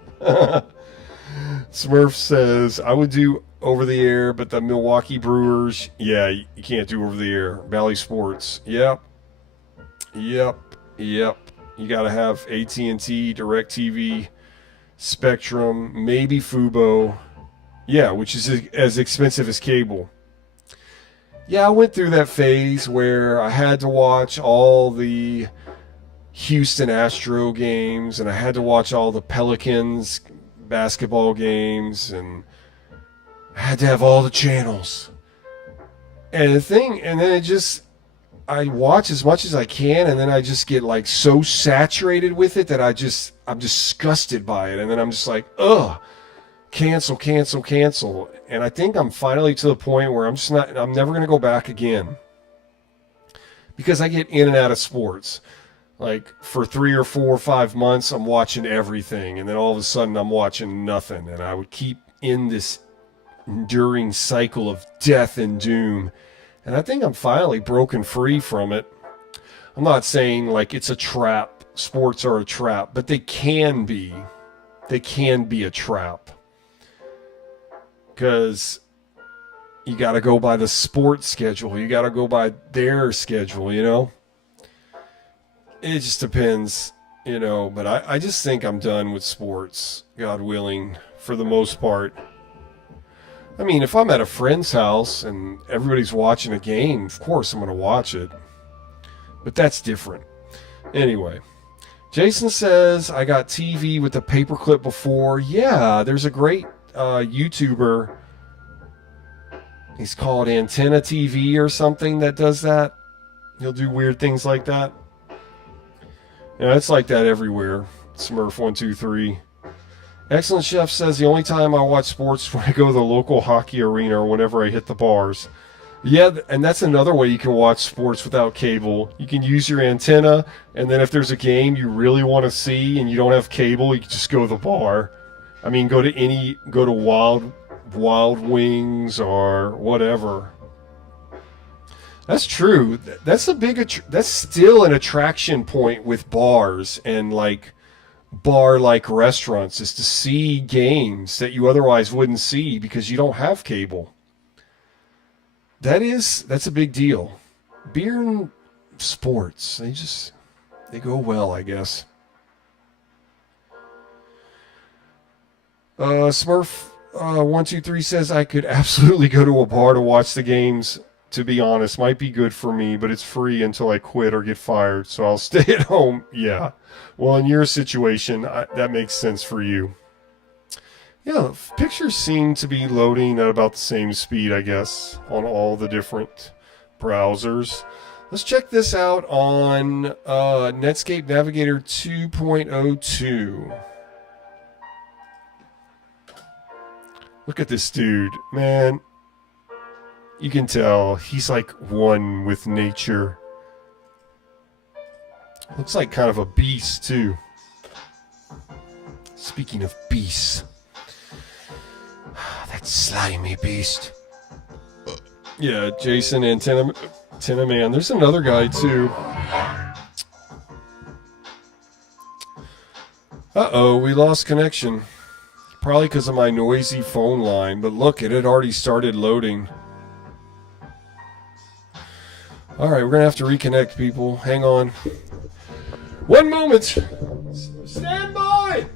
Smurf says, I would do over the air, but the Milwaukee Brewers, yeah, you can't do over the air. Bally Sports, yep. You got to have AT&T, DirecTV, Spectrum, maybe Fubo. Yeah, which is as expensive as cable. Yeah, I went through that phase where I had to watch all the Houston Astro games, and I had to watch all the Pelicans basketball games, and I had to have all the channels. And then I watch as much as I can, and then I just get like so saturated with it that I'm disgusted by it, and then I'm just like, ugh, cancel. And I think I'm finally to the point where I'm never gonna go back again. Because I get in and out of sports. Like for 3 or 4 or 5 months, I'm watching everything, and then all of a sudden I'm watching nothing, and I would keep in this enduring cycle of death and doom, And I think I'm finally broken free from it. I'm not saying like it's a trap, sports are a trap, but they can be. They can be a trap. Because you got to go by the sports schedule. You got to go by their schedule, you know? It just depends, you know. But I just think I'm done with sports, God willing, for the most part. I mean, if I'm at a friend's house and everybody's watching a game, of course I'm going to watch it. But that's different. Anyway, Jason says, I got TV with a paperclip before. Yeah, there's a great YouTuber. He's called Antenna TV or something that does that. He'll do weird things like that. Yeah, it's like that everywhere. Smurf123. Excellent Chef says the only time I watch sports is when I go to the local hockey arena or whenever I hit the bars. Yeah, and that's another way you can watch sports without cable. You can use your antenna, and then if there's a game you really want to see and you don't have cable, you can just go to the bar. I mean, go to Wild Wings or whatever. That's true. That's that's still an attraction point with bars and like bar-like restaurants, is to see games that you otherwise wouldn't see because you don't have cable. That's a big deal. Beer and sports, they go well, I guess. Smurf 123 says I could absolutely go to a bar to watch the games. To be honest, might be good for me, but it's free until I quit or get fired, so I'll stay at home. Yeah. Well, in your situation, that makes sense for you. Yeah, pictures seem to be loading at about the same speed, I guess, on all the different browsers. Let's check this out on Netscape Navigator 2.02. Look at this dude, man. You can tell he's like one with nature. Looks like kind of a beast, too. Speaking of beasts. That slimy beast. Yeah, Jason, Antenna Man. There's another guy, too. Uh-oh, we lost connection. Probably because of my noisy phone line. But look, it had already started loading. Alright, we're going to have to reconnect, people. Hang on. One moment. Stand by!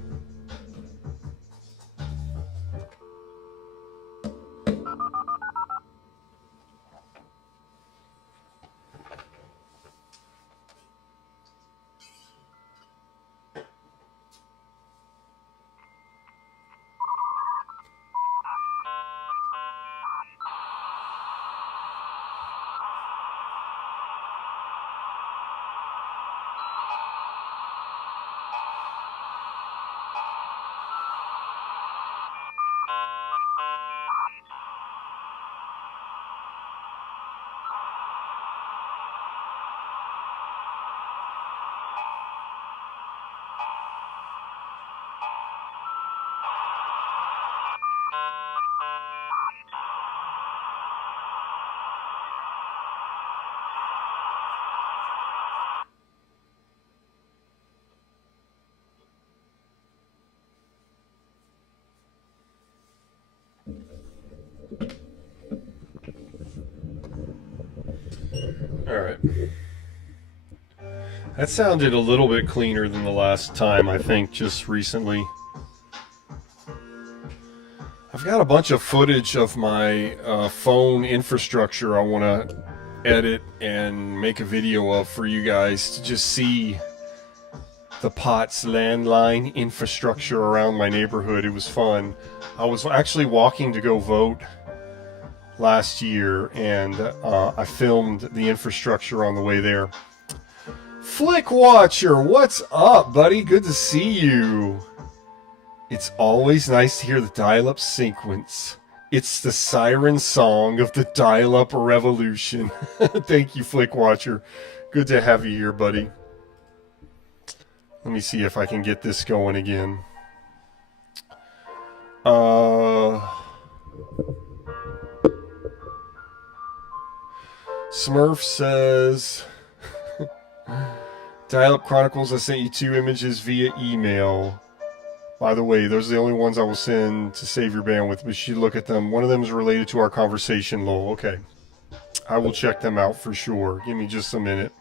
Alright. That sounded a little bit cleaner than the last time, I think, just recently. I've got a bunch of footage of my phone infrastructure I want to edit and make a video of for you guys to just see the POTS landline infrastructure around my neighborhood. It was fun. I was actually walking to go vote last year, and I filmed the infrastructure on the way there. Flick Watcher, what's up, buddy? Good to see you. It's always nice to hear the dial-up sequence. It's the siren song of the dial-up revolution. Thank you, Flick Watcher. Good to have you here, buddy. Let me see if I can get this going again. Smurf says, Dial-Up Chronicles, I sent you 2 images via email. By the way, those are the only ones I will send to save your bandwidth, but you should look at them. One of them is related to our conversation, lol. Okay. I will check them out for sure. Give me just a minute.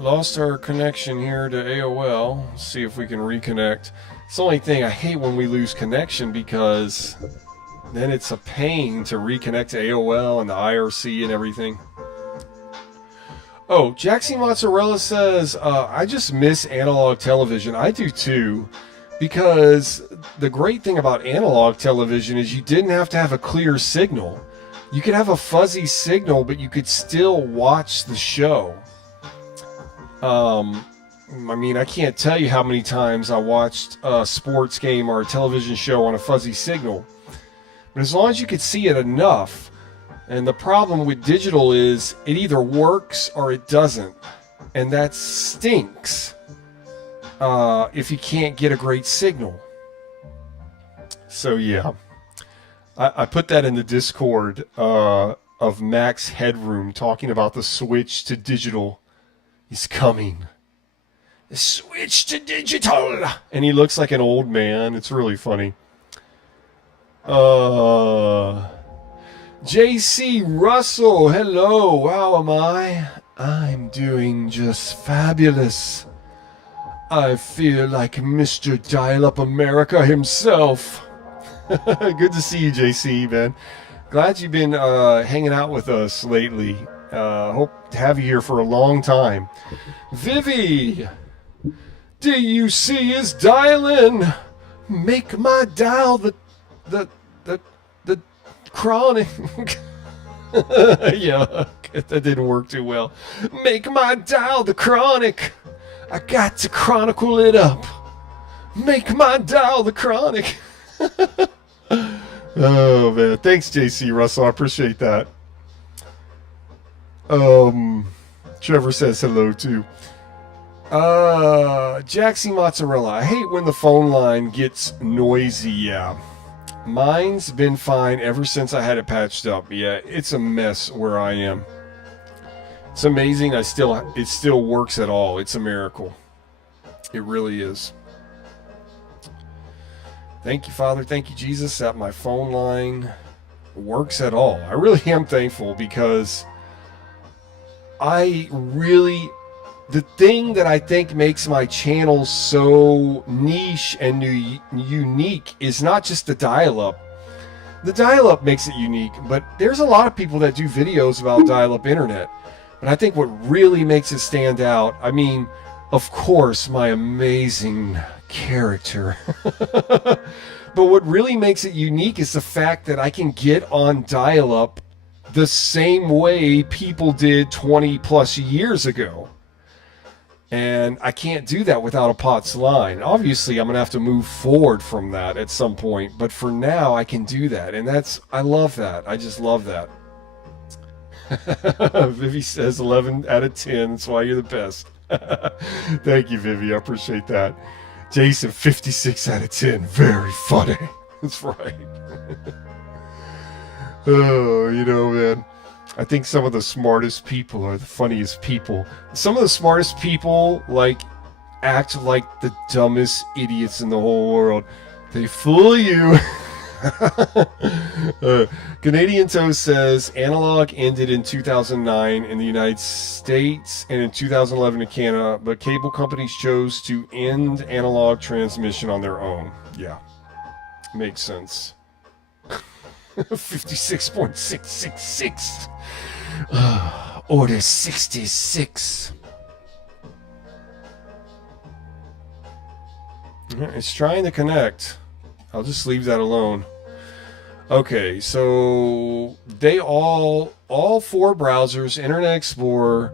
Lost our connection here to AOL. Let's see if we can reconnect. It's the only thing I hate when we lose connection, because then it's a pain to reconnect to AOL and the IRC and everything. Oh, Jaxie Mozzarella says, I just miss analog television. I do too, because the great thing about analog television is you didn't have to have a clear signal. You could have a fuzzy signal, but you could still watch the show. I mean, I can't tell you how many times I watched a sports game or a television show on a fuzzy signal. But as long as you could see it enough, and the problem with digital is it either works or it doesn't. And that stinks if you can't get a great signal. So yeah, I put that in the Discord of Max Headroom talking about the switch to digital is coming. The switch to digital! And he looks like an old man. It's really funny. JC Russell, hello. How am I? I'm doing just fabulous. I feel like Mr. Dial-Up America himself. Good to see you, JC, man. Glad you've been hanging out with us lately. Hope to have you here for a long time. Vivi, do you see his dial-in? Make my dial the chronic. Yeah, that didn't work too well. Make my dial the chronic. I got to chronicle it up. Make my dial the chronic. Oh man, thanks JC Russell, I appreciate that. Trevor says hello too. Jaxie Mozzarella, I hate when the phone line gets noisy. Yeah, mine's been fine ever since I had it patched up. Yeah, it's a mess where I am. It's amazing it still works at all. It's a miracle. It really is. Thank you, Father. Thank you, Jesus, that my phone line works at all. I really am thankful, because the thing that I think makes my channel so niche and unique is not just the dial-up. The dial-up makes it unique, but there's a lot of people that do videos about dial-up internet. But I think what really makes it stand out, I mean, of course, my amazing character. But what really makes it unique is the fact that I can get on dial-up the same way people did 20 plus years ago. And I can't do that without a POTS line. Obviously, I'm going to have to move forward from that at some point. But for now, I can do that. And I love that. I just love that. Vivi says 11 out of 10. That's why you're the best. Thank you, Vivi. I appreciate that. Jason, 56 out of 10. Very funny. That's right. Oh, you know, man. I think some of the smartest people are the funniest people. Some of the smartest people, act like the dumbest idiots in the whole world. They fool you. Canadian Toast says analog ended in 2009 in the United States and in 2011 in Canada, but cable companies chose to end analog transmission on their own. Yeah, makes sense. 56.666. Order 66. It's trying to connect. I'll just leave that alone. Okay, so they all 4 browsers, Internet Explorer,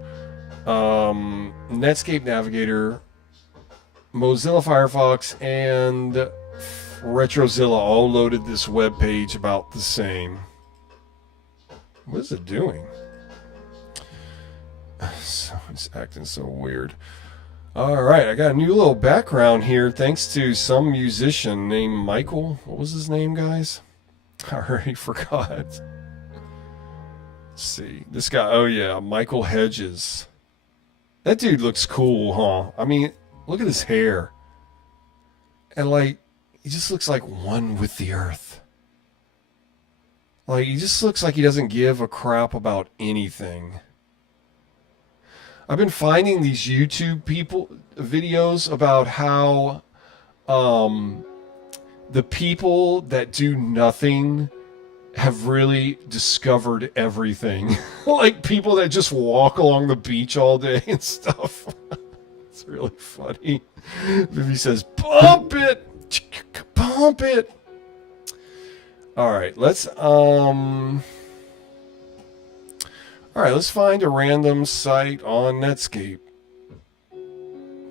Netscape Navigator, Mozilla Firefox, and RetroZilla all loaded this web page about the same. What is it doing? So it's acting so weird. Alright, I got a new little background here thanks to some musician named Michael. What was his name, guys? I already forgot. Let's see. This guy, oh yeah, Michael Hedges. That dude looks cool, huh? I mean, look at his hair. And like, he just looks like one with the earth. Like, he just looks like he doesn't give a crap about anything. I've been finding these YouTube videos about how the people that do nothing have really discovered everything. Like people that just walk along the beach all day and stuff. It's really funny. Vivi says, "Pump it, pump it." All right, let's find a random site on Netscape.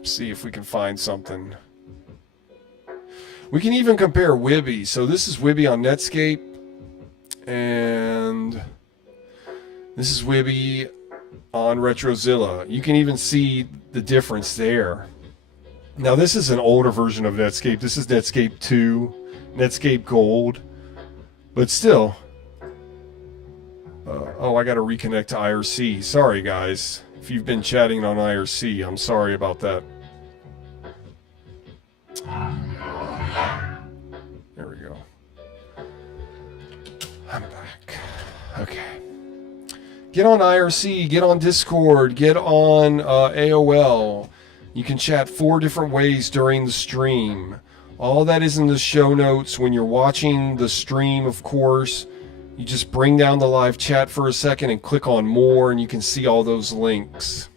See if we can find something. We can even compare Wibby. So this is Wibby on Netscape, and this is Wibby on Retrozilla. You can even see the difference there. Now this is an older version of Netscape. This is Netscape 2, Netscape Gold, but still. Oh, I got to reconnect to IRC. Sorry, guys. If you've been chatting on IRC, I'm sorry about that. There we go. I'm back. Okay. Get on IRC, get on Discord, get on AOL. You can chat 4 different ways during the stream. All that is in the show notes. When you're watching the stream, of course, you just bring down the live chat for a second and click on more, and you can see all those links.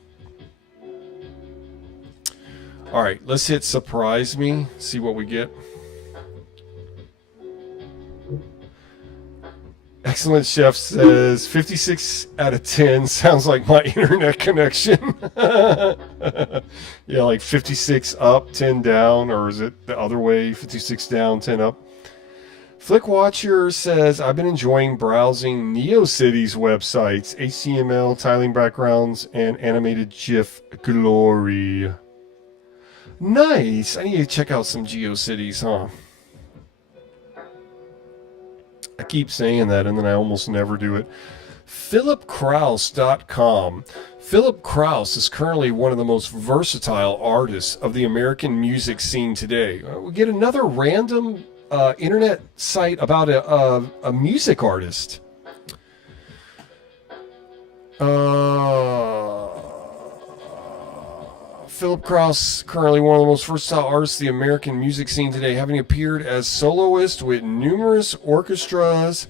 All right, let's hit surprise me, see what we get. Excellent Chef says 56 out of 10 sounds like my internet connection. Yeah, like 56 up, 10 down, or is it the other way? 56 down, 10 up. Flickwatcher says, I've been enjoying browsing NeoCities websites, HTML, tiling backgrounds, and animated GIF glory. Nice! I need to check out some GeoCities, huh? I keep saying that and then I almost never do it. PhilipKraus.com. Philip Kraus is currently one of the most versatile artists of the American music scene today. We get another random internet site about a music artist. Philip Kraus, currently one of the most versatile artists of the American music scene today, having appeared as soloist with numerous orchestras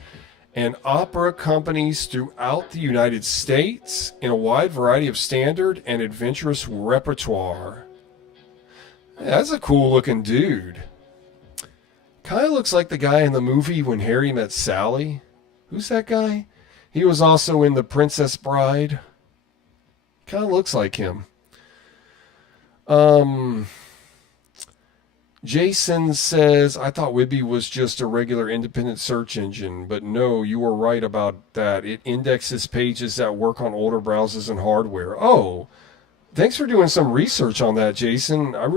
and opera companies throughout the United States in a wide variety of standard and adventurous repertoire. Yeah, that's a cool looking dude. Kind of looks like the guy in the movie When Harry Met Sally. Who's that guy? He was also in The Princess Bride. Kind of looks like him. Jason says, I thought Wibby was just a regular independent search engine, but no, you were right about that. It indexes pages that work on older browsers and hardware. Oh, thanks for doing some research on that, Jason. I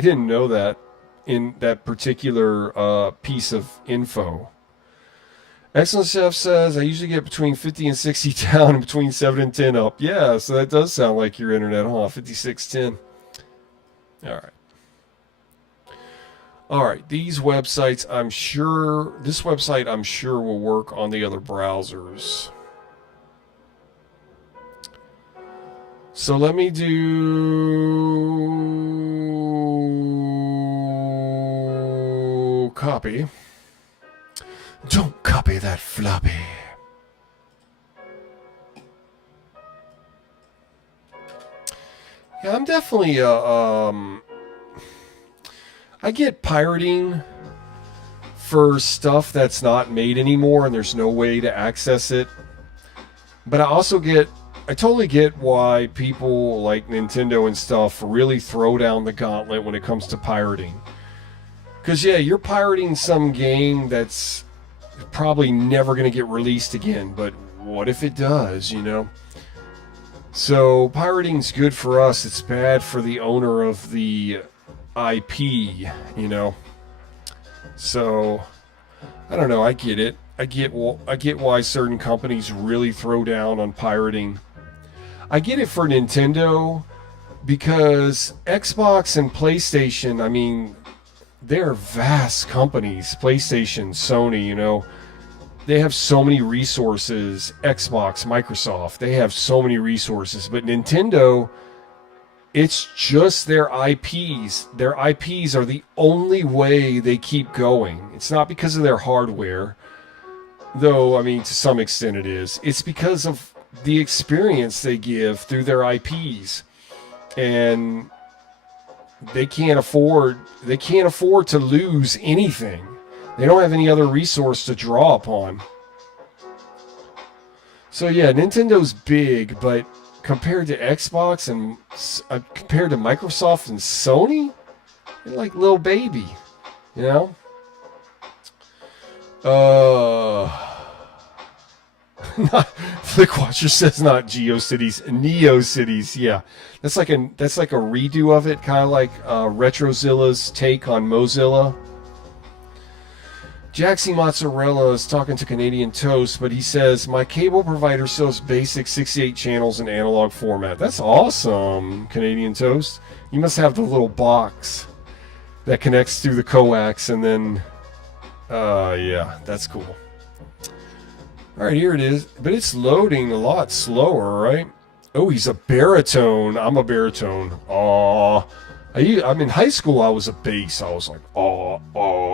didn't know that in that particular piece of info. Excellent Chef says, I usually get between 50 and 60 down and between 7 and 10 up. Yeah, so that does sound like your internet, huh? 5610. All right. All right, these websites, this website I'm sure will work on the other browsers. So let me do copy. Don't copy that floppy. Yeah, I'm definitely I get pirating for stuff that's not made anymore and there's no way to access it. But I totally get why people like Nintendo and stuff really throw down the gauntlet when it comes to pirating. Because, yeah, you're pirating some game that's probably never going to get released again, but what if it does, you know? So pirating's good for us. It's bad for the owner of the IP, you know? So I don't know. I get it. I get why certain companies really throw down on pirating. I get it for Nintendo because Xbox and PlayStation, I mean, they're vast companies. PlayStation, Sony, you know, they have so many resources. Xbox, Microsoft, they have so many resources. But Nintendo, it's just their IPs. Their IPs are the only way they keep going. It's not because of their hardware, though, I mean, to some extent it is. It's because of the experience they give through their IPs. And they can't afford to lose anything. They don't have any other resource to draw upon. So yeah, Nintendo's big, but compared to Xbox and compared to Microsoft and Sony, they're like little baby, you know? Flickwatcher says not GeoCities, NeoCities. Yeah, that's like a redo of it, kind of like Retrozilla's take on Mozilla. Jaxie Mozzarella is talking to Canadian Toast, but he says, my cable provider sells basic 68 channels in analog format. That's awesome, Canadian Toast. You must have the little box that connects through the coax, and then, yeah, that's cool. All right, here it is, but it's loading a lot slower, right? Oh, he's a baritone. I'm a baritone. Aw. I'm in high school, I was a bass. I was like, aw, aw.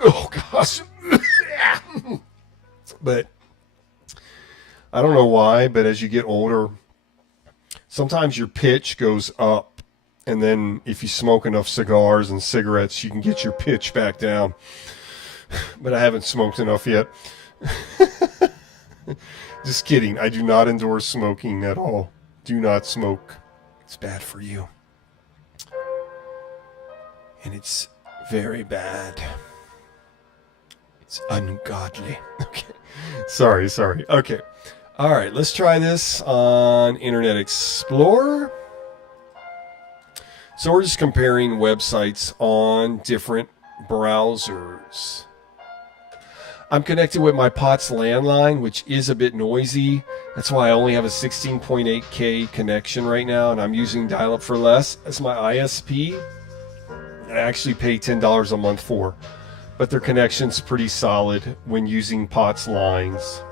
Oh, gosh. But I don't know why, but as you get older, sometimes your pitch goes up. And then if you smoke enough cigars and cigarettes, you can get your pitch back down. But I haven't smoked enough yet. Just kidding. I do not endorse smoking at all. Do not smoke. It's bad for you. And it's very bad. It's ungodly. Okay. Sorry. Okay. All right, let's try this on Internet Explorer. So we're just comparing websites on different browsers. I'm connected with my POTS landline, which is a bit noisy. That's why I only have a 16.8K connection right now, and I'm using dial-up for less as my ISP. I actually pay $10 a month for, but their connection's pretty solid when using POTS lines.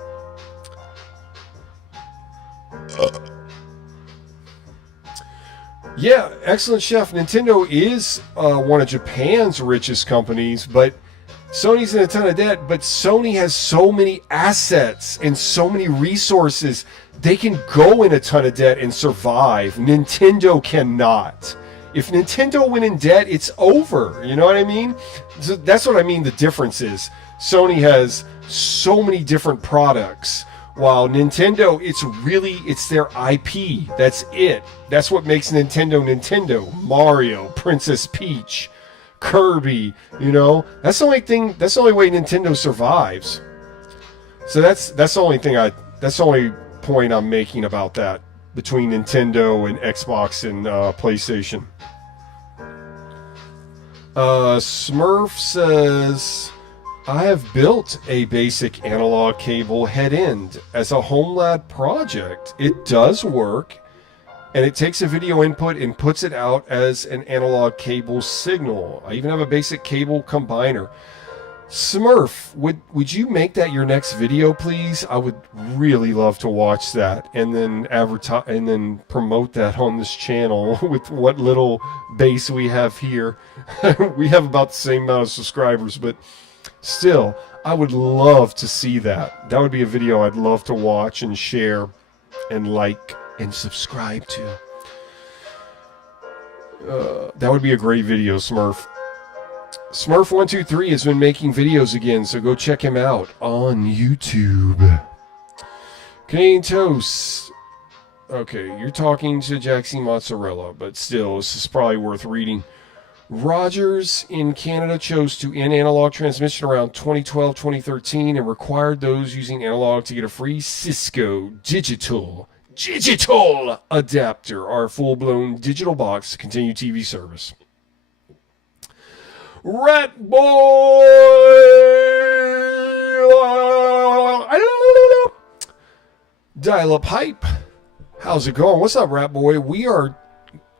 Yeah, excellent, Chef. Nintendo is one of Japan's richest companies, but Sony's in a ton of debt, but Sony has so many assets and so many resources. They can go in a ton of debt and survive. Nintendo cannot. If Nintendo went in debt, it's over. You know what I mean? So that's what I mean the difference is. Sony has so many different products, while Nintendo, it's their IP. That's it. That's what makes Nintendo Nintendo. Mario, Princess Peach, Kirby, you know, that's the only way Nintendo survives. So that's the only point I'm making about that between Nintendo and Xbox and PlayStation. Smurf says, I have built a basic analog cable head end as a home lab project. It does work. And it takes a video input and puts it out as an analog cable signal. I even have a basic cable combiner. Smurf, would you make that your next video, please? I would really love to watch that and then advertise and then promote that on this channel with what little base we have here. We have about the same amount of subscribers, but still, I would love to see that. That would be a video I'd love to watch and share and like and subscribe to. That would be a great video, Smurf. Smurf123 has been making videos again, so go check him out on YouTube. Canadian Toast. Okay, you're talking to Jaxie Mozzarella, but still, this is probably worth reading. Rogers in Canada chose to end analog transmission around 2012-2013 and required those using analog to get a free Cisco digital adapter or full-blown digital box to continue TV service. Rat Boy! Dial-up hype. How's it going? What's up, Rat Boy? We are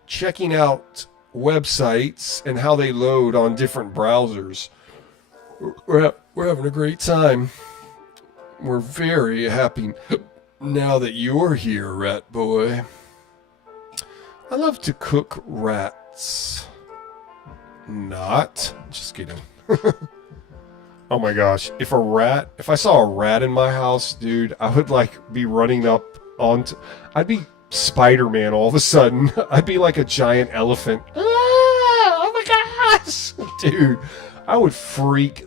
checking out websites and how they load on different browsers. We're having a great time. We're very happy now that you're here, Rat Boy. I love to cook rats. Not. Just kidding. Oh my gosh. If I saw a rat in my house, dude, I would be running up onto... I'd be Spider-Man all of a sudden. I'd be like a giant elephant. Oh my gosh! Dude, I would freak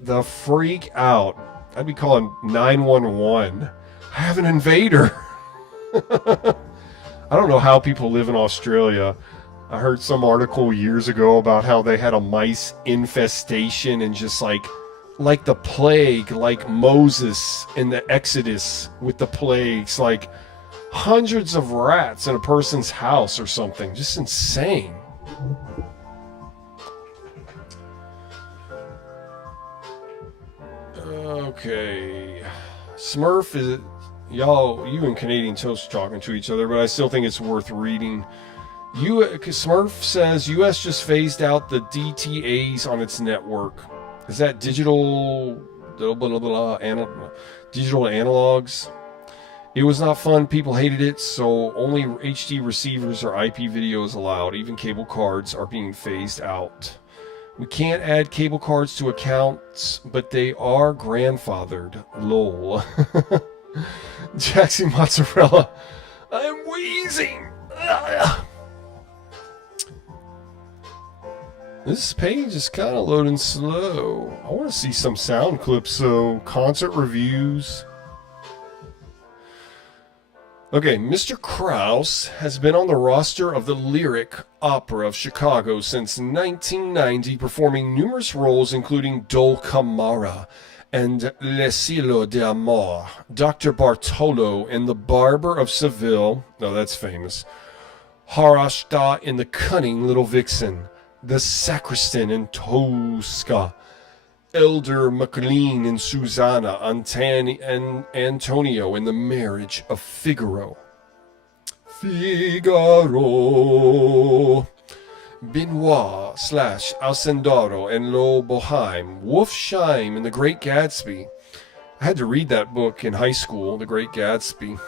out. I'd be calling 911. I have an invader. I don't know how people live in Australia. I heard some article years ago about how they had a mice infestation and just like the plague, like Moses in the Exodus with the plagues, like hundreds of rats in a person's house or something. Just insane. Okay. Smurf is... you and Canadian Toast are talking to each other, but I still think it's worth reading. Smurf says U.S. just phased out the DTAs on its network. Is that digital analogs? It was not fun. People hated it, so only HD receivers or IP videos allowed. Even cable cards are being phased out. We can't add cable cards to accounts, but they are grandfathered. Lol. Jackson Mozzarella. I'm wheezing. Ugh. This page is kind of loading slow. I want to see some sound clips, so concert reviews. Okay, Mr. Krause has been on the roster of the Lyric Opera of Chicago since 1990, performing numerous roles including Dulcamara and L'Asilo d'Amor, Dr. Bartolo in The Barber of Seville, no, that's famous, Harashta in The Cunning Little Vixen, The Sacristan in Tosca, Elder MacLean in Susanna, and Antonio in The Marriage of Figaro. Benoit / Alcindoro and Lo Boheim, Wolfsheim in The Great Gatsby. I had to read that book in high school, The Great Gatsby.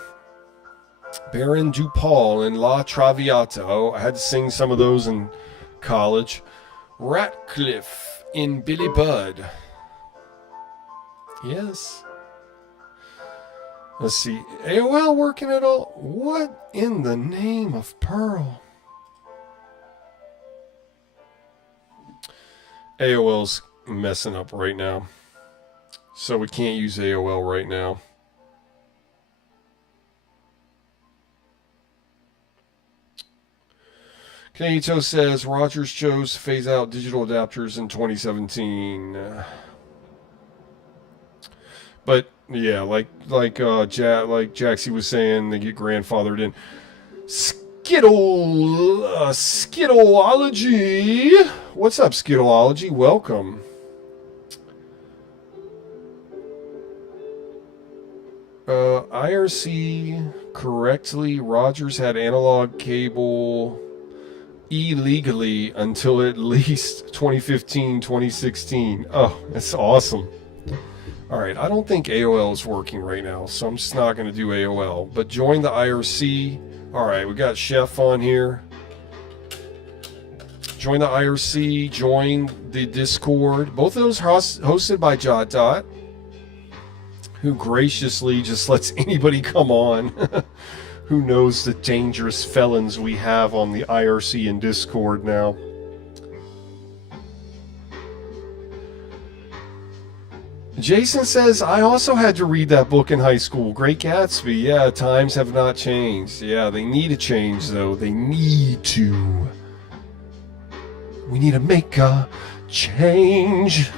Baron DuPaul in La Traviata. Oh, I had to sing some of those in college. Ratcliffe in Billy Budd. Yes. Let's see. AOL working at all? What in the name of Pearl? AOL's messing up right now. So we can't use AOL right now. Canito says Rogers chose to phase out digital adapters in 2017. But yeah, like Jaxie was saying, they get grandfathered in. Skittleology. What's up, Skittleology? Welcome. IRC correctly. Rogers had analog cable illegally until at least 2015, 2016. Oh, that's awesome. All right, I don't think AOL is working right now, so I'm just not going to do AOL. But join the IRC. All right, we got Chef on here. Join the IRC. Join the Discord. Both of those hosted by JotDot, who graciously just lets anybody come on. Who knows the dangerous felons we have on the IRC and Discord now. Jason says, I also had to read that book in high school, Great Gatsby. Yeah, times have not changed. Yeah, they need to change, though. They need to. We need to make a change.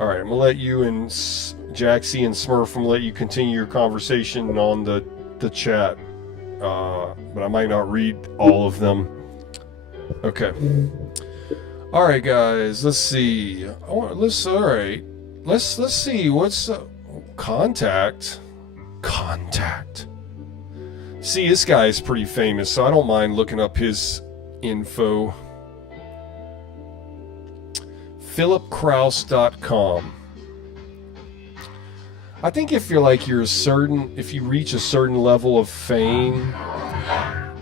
All right, I'm gonna let you and Jaxie and Smurf, I'm gonna let you continue your conversation on the chat, but I might not read all of them. Okay. All right, guys. Let's see. Let's see. What's contact? Contact. See, this guy is pretty famous, so I don't mind looking up his info. philipkraus.com. I think if you reach a certain level of fame,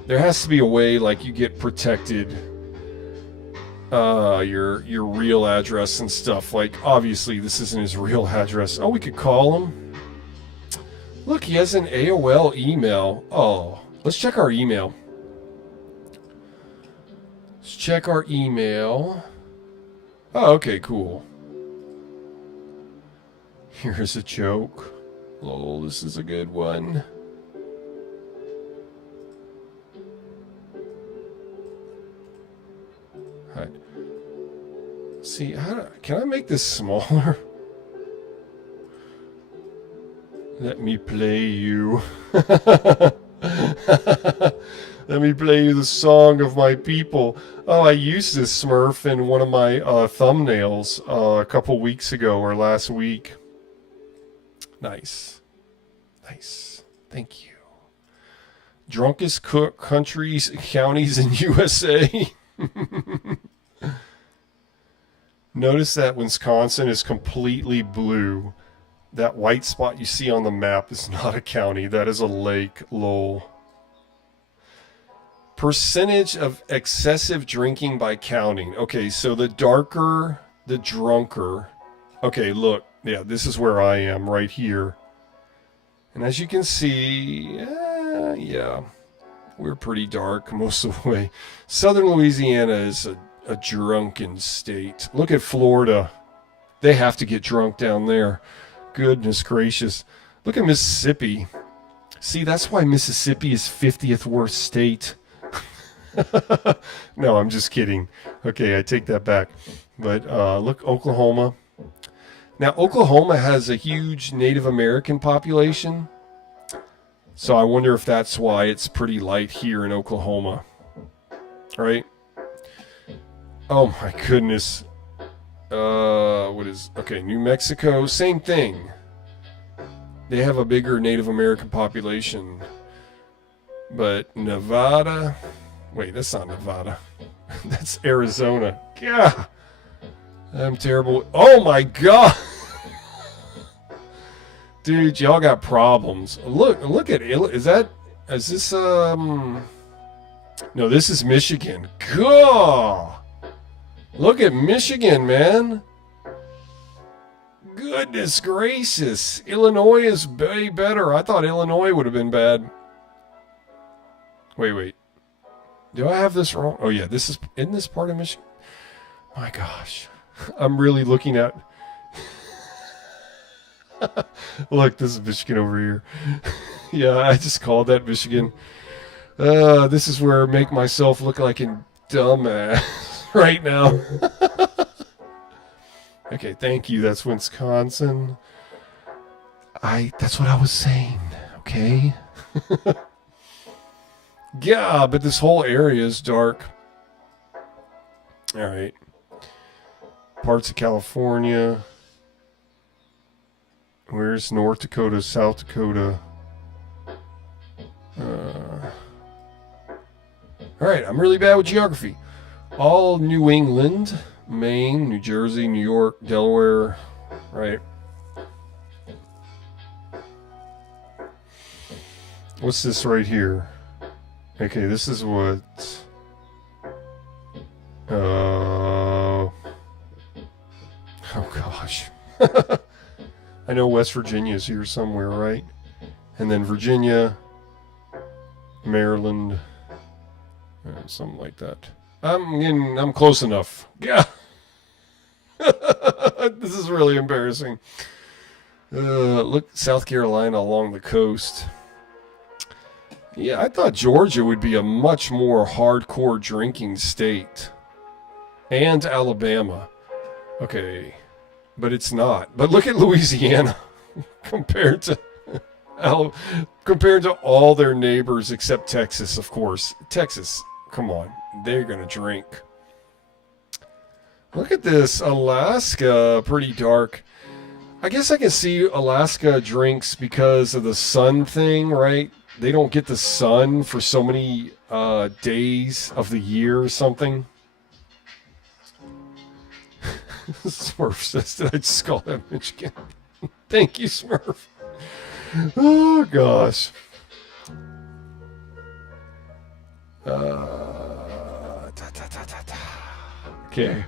there has to be a way like you get protected, your real address and stuff. Like, obviously this isn't his real address. Oh, we could call him. Look, he has an AOL email. Oh, let's check our email. Let's check our email. Oh, okay, cool. Here's a joke. Lol, this is a good one. Right. See, can I make this smaller? Let me play you. Let me play you the song of my people. Oh, I used this Smurf in one of my thumbnails a couple weeks ago or last week. Nice. Nice. Thank you. Drunkest countries, counties in USA. Notice that Wisconsin is completely blue. That white spot you see on the map is not a county. That is a lake, lol. Percentage of excessive drinking by counting. Okay, so the darker, the drunker. Okay, look. Yeah, this is where I am, right here. And as you can see, yeah, we're pretty dark most of the way. Southern Louisiana is a drunken state. Look at Florida. They have to get drunk down there. Goodness gracious. Look at Mississippi. See, that's why Mississippi is 50th worst state. No, I'm just kidding. Okay, I take that back. But look, Oklahoma. Now, Oklahoma has a huge Native American population. So I wonder if that's why it's pretty light here in Oklahoma. Right? Oh my goodness. Okay, New Mexico, same thing. They have a bigger Native American population. But Nevada, wait, that's not Nevada. That's Arizona. Yeah. I'm terrible. Oh my God. Dude, y'all got problems. Look at it. Is this no, this is Michigan. God. Look at Michigan, man. Goodness gracious. Illinois is way better. I thought Illinois would have been bad. Wait. Do I have this wrong? Oh yeah, isn't this part of Michigan? My gosh. I'm really looking at... Look, this is Michigan over here. Yeah, I just called that Michigan. This is where I make myself look like a dumbass right now. Okay, thank you. That's Wisconsin. That's what I was saying, okay? Yeah, but this whole area is dark. All right. Parts of California. Where's North Dakota, South Dakota? All right, I'm really bad with geography. All New England, Maine, New Jersey, New York, Delaware, right? What's this right here? Okay, this is what... Oh gosh. I know West Virginia is here somewhere, right? And then Virginia, Maryland, something like that. I'm close enough. Yeah. This is really embarrassing. Look, South Carolina along the coast. Yeah, I thought Georgia would be a much more hardcore drinking state. And Alabama. Okay. But it's not. But look at Louisiana compared to compared to all their neighbors except Texas, of course. Texas, come on. They're going to drink. Look at this. Alaska, pretty dark. I guess I can see Alaska drinks because of the sun thing, right? They don't get the sun for so many days of the year or something. Smurf says, did I just call that Michigan? Thank you, Smurf. Oh, gosh. Okay.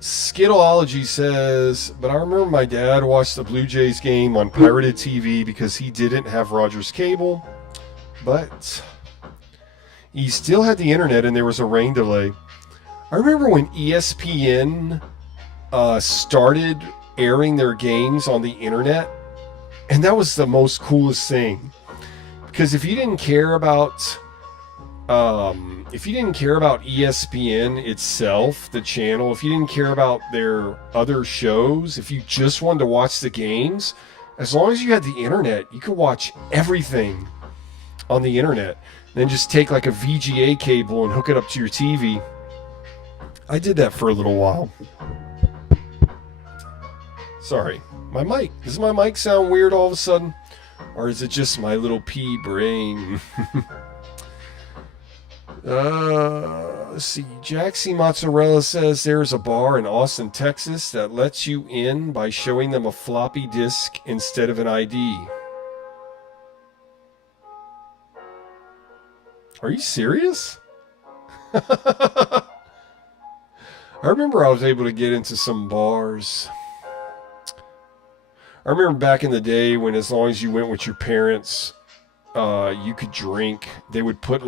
Skittleology says, but I remember my dad watched the Blue Jays game on pirated TV because he didn't have Rogers cable, but he still had the internet and there was a rain delay. I remember when ESPN started airing their games on the internet, and that was the most coolest thing. Because if you didn't care about ESPN itself, the channel, if you didn't care about their other shows, if you just wanted to watch the games, as long as you had the internet, you could watch everything on the internet. Then just take like a VGA cable and hook it up to your TV. I did that for a little while. Sorry. My mic. Does my mic sound weird all of a sudden? Or is it just my little pea brain? Let's see. Jaxie Mozzarella says there's a bar in Austin, Texas that lets you in by showing them a floppy disk instead of an ID. Are you serious? I remember I was able to get into some bars. I remember back in the day when, as long as you went with your parents, you could drink. They'd put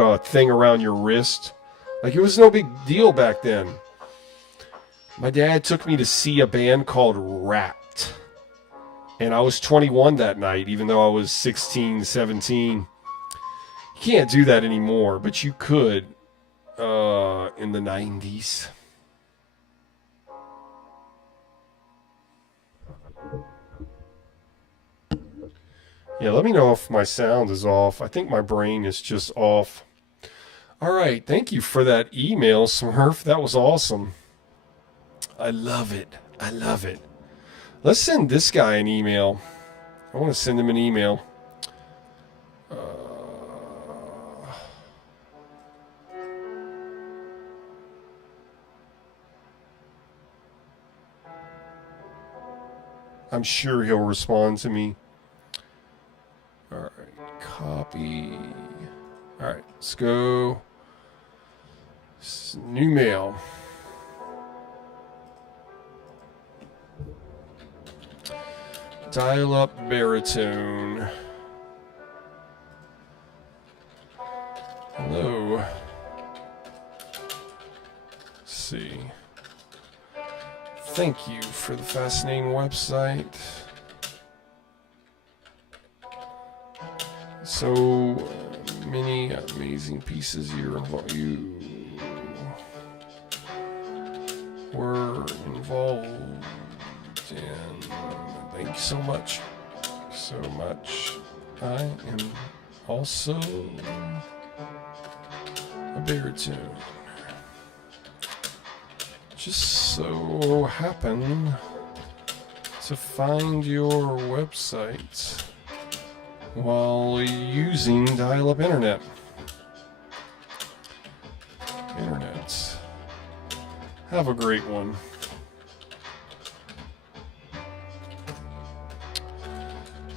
a thing around your wrist. Like, it was no big deal back then. My dad took me to see a band called Rat. And I was 21 that night, even though I was 16, 17. You can't do that anymore, but you could in the 90s. Yeah, let me know if my sound is off. I think my brain is just off. All right, thank you for that email, Smurf. That was awesome. I love it. I love it. Let's send this guy an email. I want to send him an email. I'm sure he'll respond to me. All right, copy. All right, let's go. New mail. Dial-up baritone. Hello. Let's see. Thank you for the fascinating website. So many amazing pieces you were involved in. Thank you so much. So much. I am also a baritone. Just so happen to find your website while using dial-up internet. Have a great one.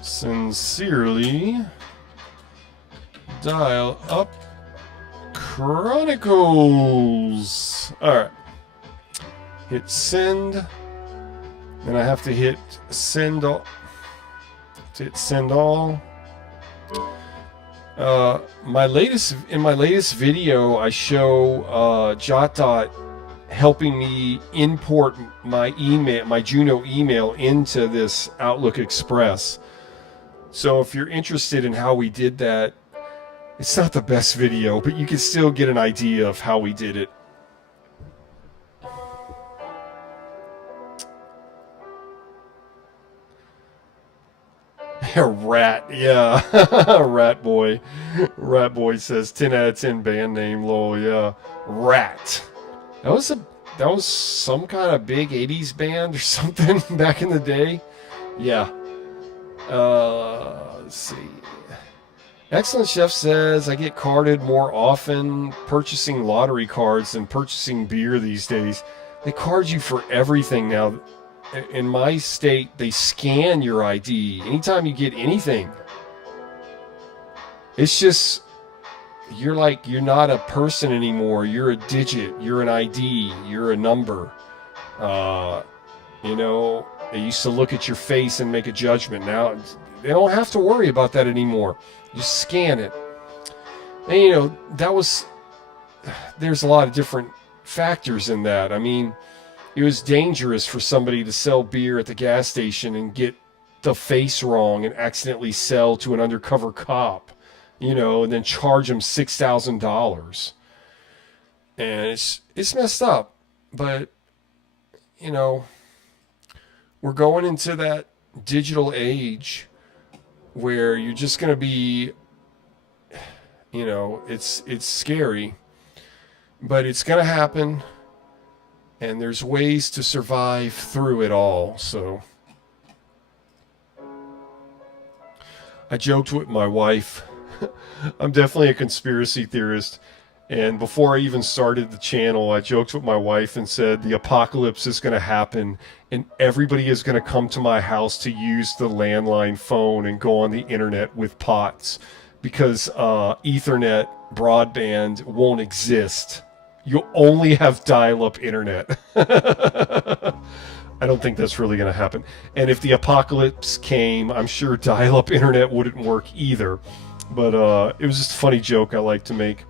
Sincerely, Dial-Up Chronicles. Alright. Hit send. Then I have to hit send all. Hit send all. In my latest video, I show JotDot helping me import my email, my Juno email, into this Outlook Express. So if you're interested in how we did that, it's not the best video, but you can still get an idea of how we did it. Rat, yeah. Rat boy. Rat boy says 10 out of 10 band name, lol, yeah. Rat. That was some kind of big 80s band or something back in the day. Yeah. Let's see. Excellent Chef says, I get carded more often purchasing lottery cards than purchasing beer these days. They card you for everything now. In my state, they scan your ID anytime you get anything. It's just, you're not a person anymore. You're a digit. You're an ID. You're a number. You know, they used to look at your face and make a judgment. Now, they don't have to worry about that anymore. Just scan it. And, you know, there's a lot of different factors in that. I mean, it was dangerous for somebody to sell beer at the gas station and get the face wrong and accidentally sell to an undercover cop, you know, and then charge them $6,000. And it's messed up. But, you know, we're going into that digital age where you're just going to be, you know, it's scary, but it's going to happen. And there's ways to survive through it all. So I joked with my wife. I'm definitely a conspiracy theorist. And before I even started the channel, I joked with my wife and said the apocalypse is going to happen and everybody is going to come to my house to use the landline phone and go on the internet with pots because Ethernet broadband won't exist. You'll only have dial-up internet. I don't think that's really going to happen. And if the apocalypse came, I'm sure dial-up internet wouldn't work either. But it was just a funny joke I like to make.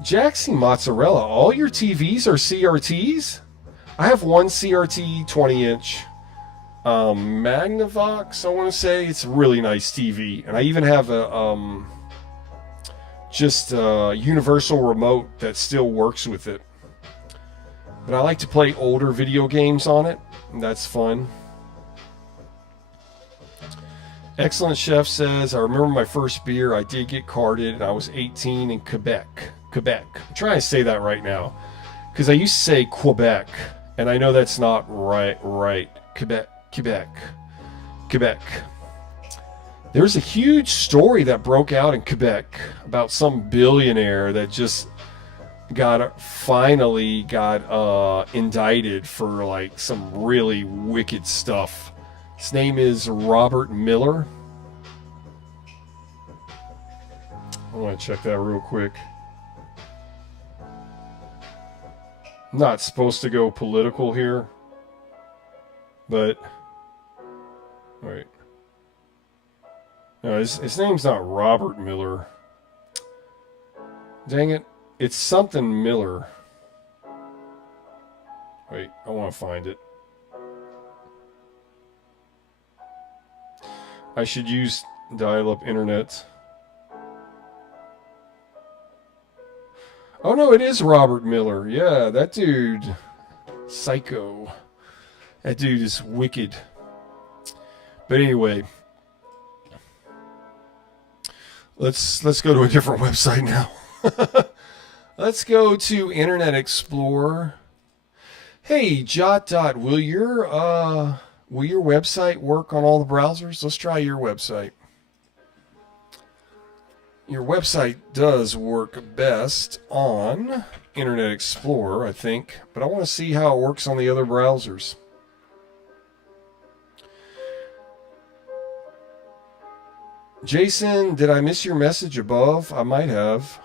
Jaxie Mozzarella, all your TVs are CRTs? I have one CRT 20-inch. Magnavox, I want to say. It's a really nice TV. And I even have a universal remote that still works with it. But I like to play older video games on it, and that's fun. Excellent Chef says, I remember my first beer, I did get carded, and I was 18 in Quebec. I'm trying to say that right now, because I used to say Quebec, and I know that's not right. Quebec. There's a huge story that broke out in Quebec about some billionaire that just finally got indicted for like some really wicked stuff. His name is Robert Miller. I want to check that real quick. I'm not supposed to go political here, but wait. No, his name's not Robert Miller. Dang it. It's something Miller. Wait, I want to find it. I should use dial-up internet. Oh no, it is Robert Miller. Yeah, that dude. Psycho. That dude is wicked. But anyway, let's go to a different website now. Let's go to Internet Explorer. Hey, JotDot, will your website work on all the browsers? Let's try your website. Your website does work best on Internet Explorer, I think, but I want to see how it works on the other browsers. Jason, did I miss your message above? I might have.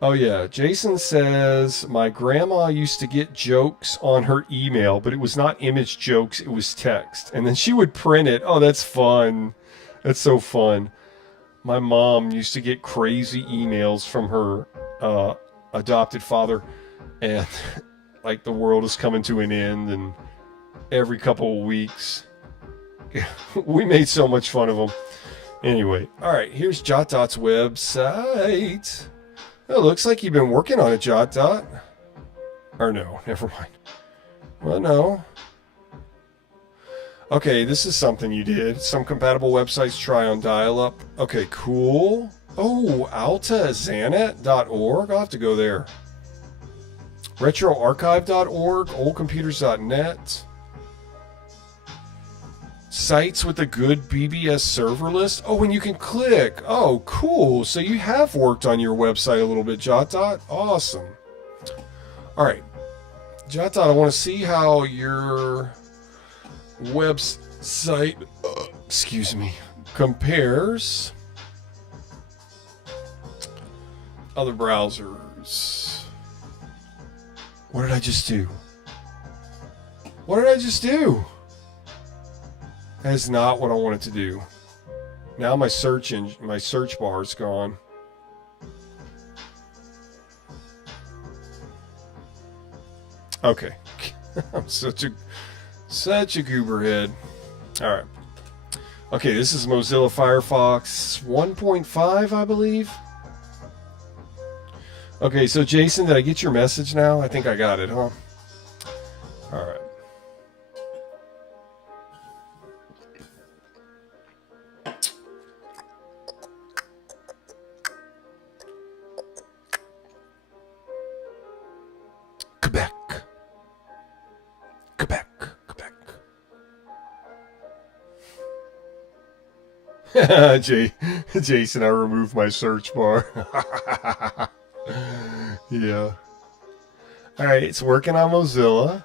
Oh yeah, Jason says, my grandma used to get jokes on her email, but it was not image jokes, it was text. And then she would print it. Oh, that's fun. That's so fun. My mom used to get crazy emails from her adopted father, and like the world is coming to an end, and every couple of weeks, we made so much fun of him. Anyway, all right, here's JotDot's website. It looks like you've been working on it, JotDot. Or no, never mind. Well, no. Okay, this is something you did. Some compatible websites try on dial-up. Okay, cool. Oh, altazanet.org. I'll have to go there. Retroarchive.org, oldcomputers.net. Sites with a good BBS server list. Oh, and you can click. Oh, cool. So you have worked on your website a little bit, JotDot. Awesome. All right. JotDot, I want to see how your website, excuse me, compares other browsers. What did I just do? What did I just do? That is not what I wanted to do. Now my search bar is gone. Okay. I'm such a goober head. All right. Okay, this is Mozilla Firefox 1.5, I believe. Okay, so Jason, did I get your message now? I think I got it, huh? All right. Quebec. Jason, I removed my search bar. Yeah. Alright, it's working on Mozilla.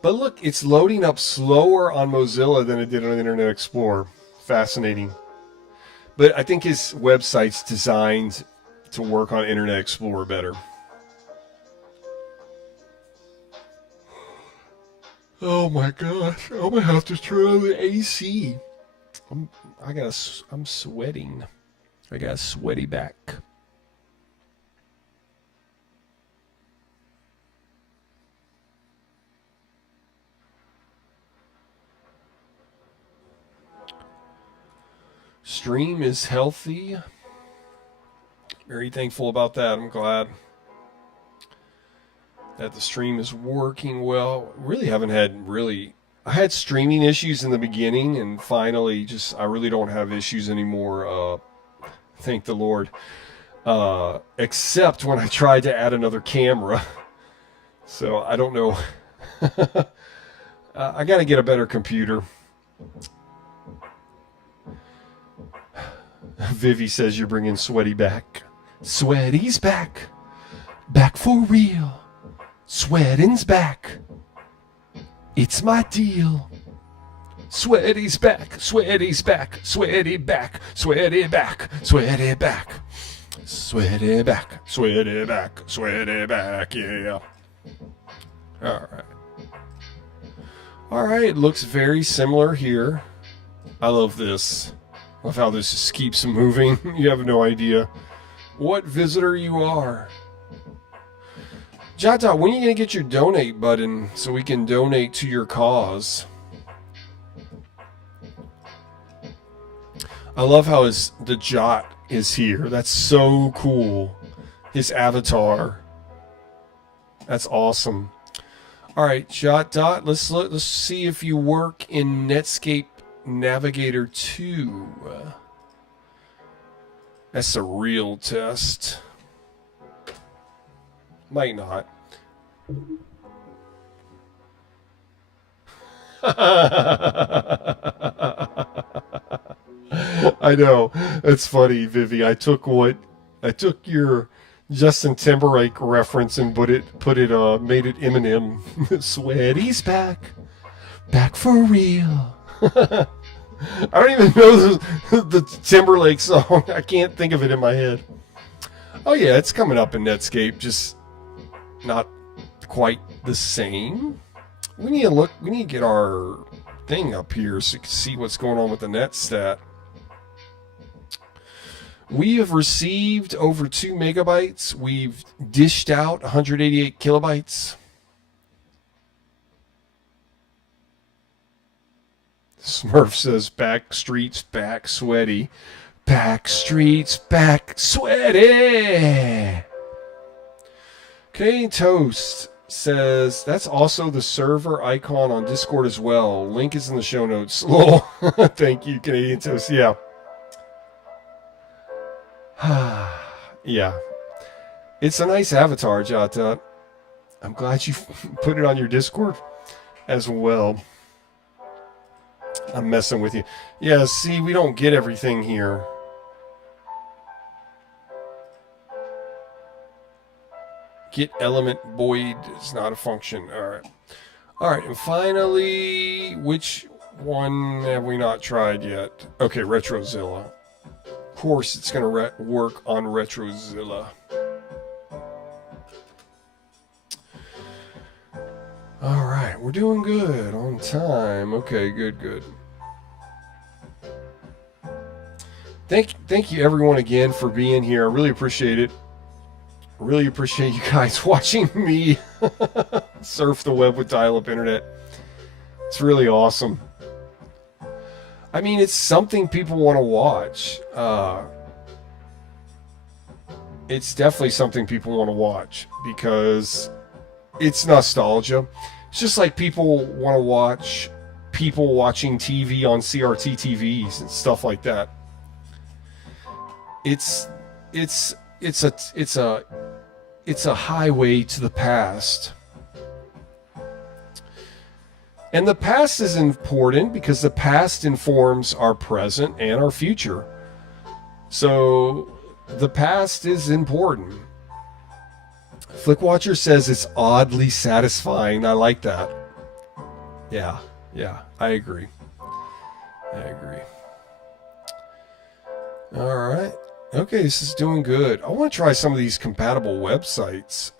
But look, it's loading up slower on Mozilla than it did on Internet Explorer. Fascinating. But I think his website's designed to work on Internet Explorer better. Oh my gosh, I'm gonna have to turn on the AC. I'm sweating. I got a sweaty back. Stream is healthy. Very thankful about that. I'm glad that the stream is working well. Really haven't had I had streaming issues in the beginning, and finally I really don't have issues anymore. Thank the Lord. Except when I tried to add another camera. So I don't know. I got to get a better computer. Vivi says you're bringing Sweaty back. Sweaty's back. Back for real. Sweating's back. It's my deal. Sweaty's back. Sweaty's back. Sweaty back. Sweaty back. Sweaty back. Sweaty back. Sweaty back. Sweaty back. Yeah. Alright. Alright, looks very similar here. I love this. Love how this just keeps moving. You have no idea what visitor you are. JotDot, when are you going to get your donate button so we can donate to your cause? I love how the Jot is here. That's so cool. His avatar. That's awesome. All right, JotDot, let's see if you work in Netscape Navigator 2. That's a real test. Might not. I know. It's funny, Vivi. I took your Justin Timberlake reference and made it Eminem. Sweaty's back. Back for real. I don't even know the Timberlake song. I can't think of it in my head. Oh yeah, it's coming up in Netscape, just not quite the same. We need to get our thing up here so you can see what's going on with the net stat. We have received over 2 megabytes. We've dished out 188 kilobytes. Smurf says, back streets, back sweaty. Back streets, back sweaty. Canadian Toast says, that's also the server icon on Discord as well. Link is in the show notes. Lol. Thank you, Canadian Toast. Yeah. Yeah. It's a nice avatar, JotDot. I'm glad you put it on your Discord as well. I'm messing with you. Yeah, see, we don't get everything here. Get element void is not a function. All right. All right, and finally, which one have we not tried yet? Okay, Retrozilla. Of course, it's going to work on Retrozilla. All right, we're doing good on time. Okay, good. Thank you everyone again for being here. I really appreciate it. Really appreciate you guys watching me surf the web with dial-up internet. It's really awesome. I mean, it's something people want to watch. It's definitely something people want to watch because it's nostalgia. It's just like people want to watch people watching TV on CRT TVs and stuff like that. It's a highway to the past. And the past is important because the past informs our present and our future. So the past is important. Flickwatcher says it's oddly satisfying. I like that. Yeah, I agree. All right. Okay, this is doing good. I want to try some of these compatible websites,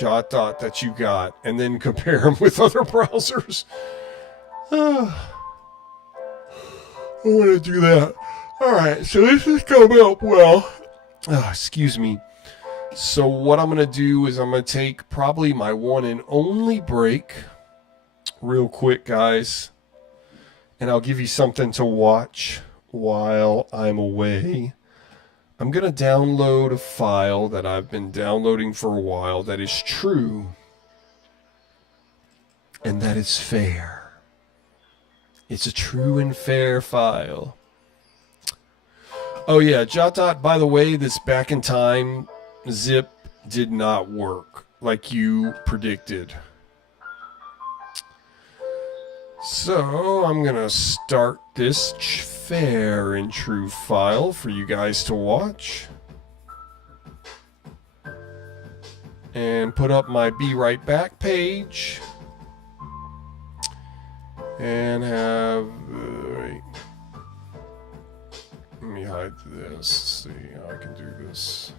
JotDot that you got, and then compare them with other browsers. I want to do that. All right, so this is coming up well. Excuse me. So what I'm going to do is I'm going to take probably my one and only break real quick, guys, and I'll give you something to watch while I'm away. I'm going to download a file that I've been downloading for a while that is true and that is fair. It's a true and fair file. Oh yeah, JotDot, by the way, this back in time zip did not work like you predicted. So I'm going to start this fair and true file for you guys to watch. And put up my Be Right Back page. And have... let me hide this. See how I can do this.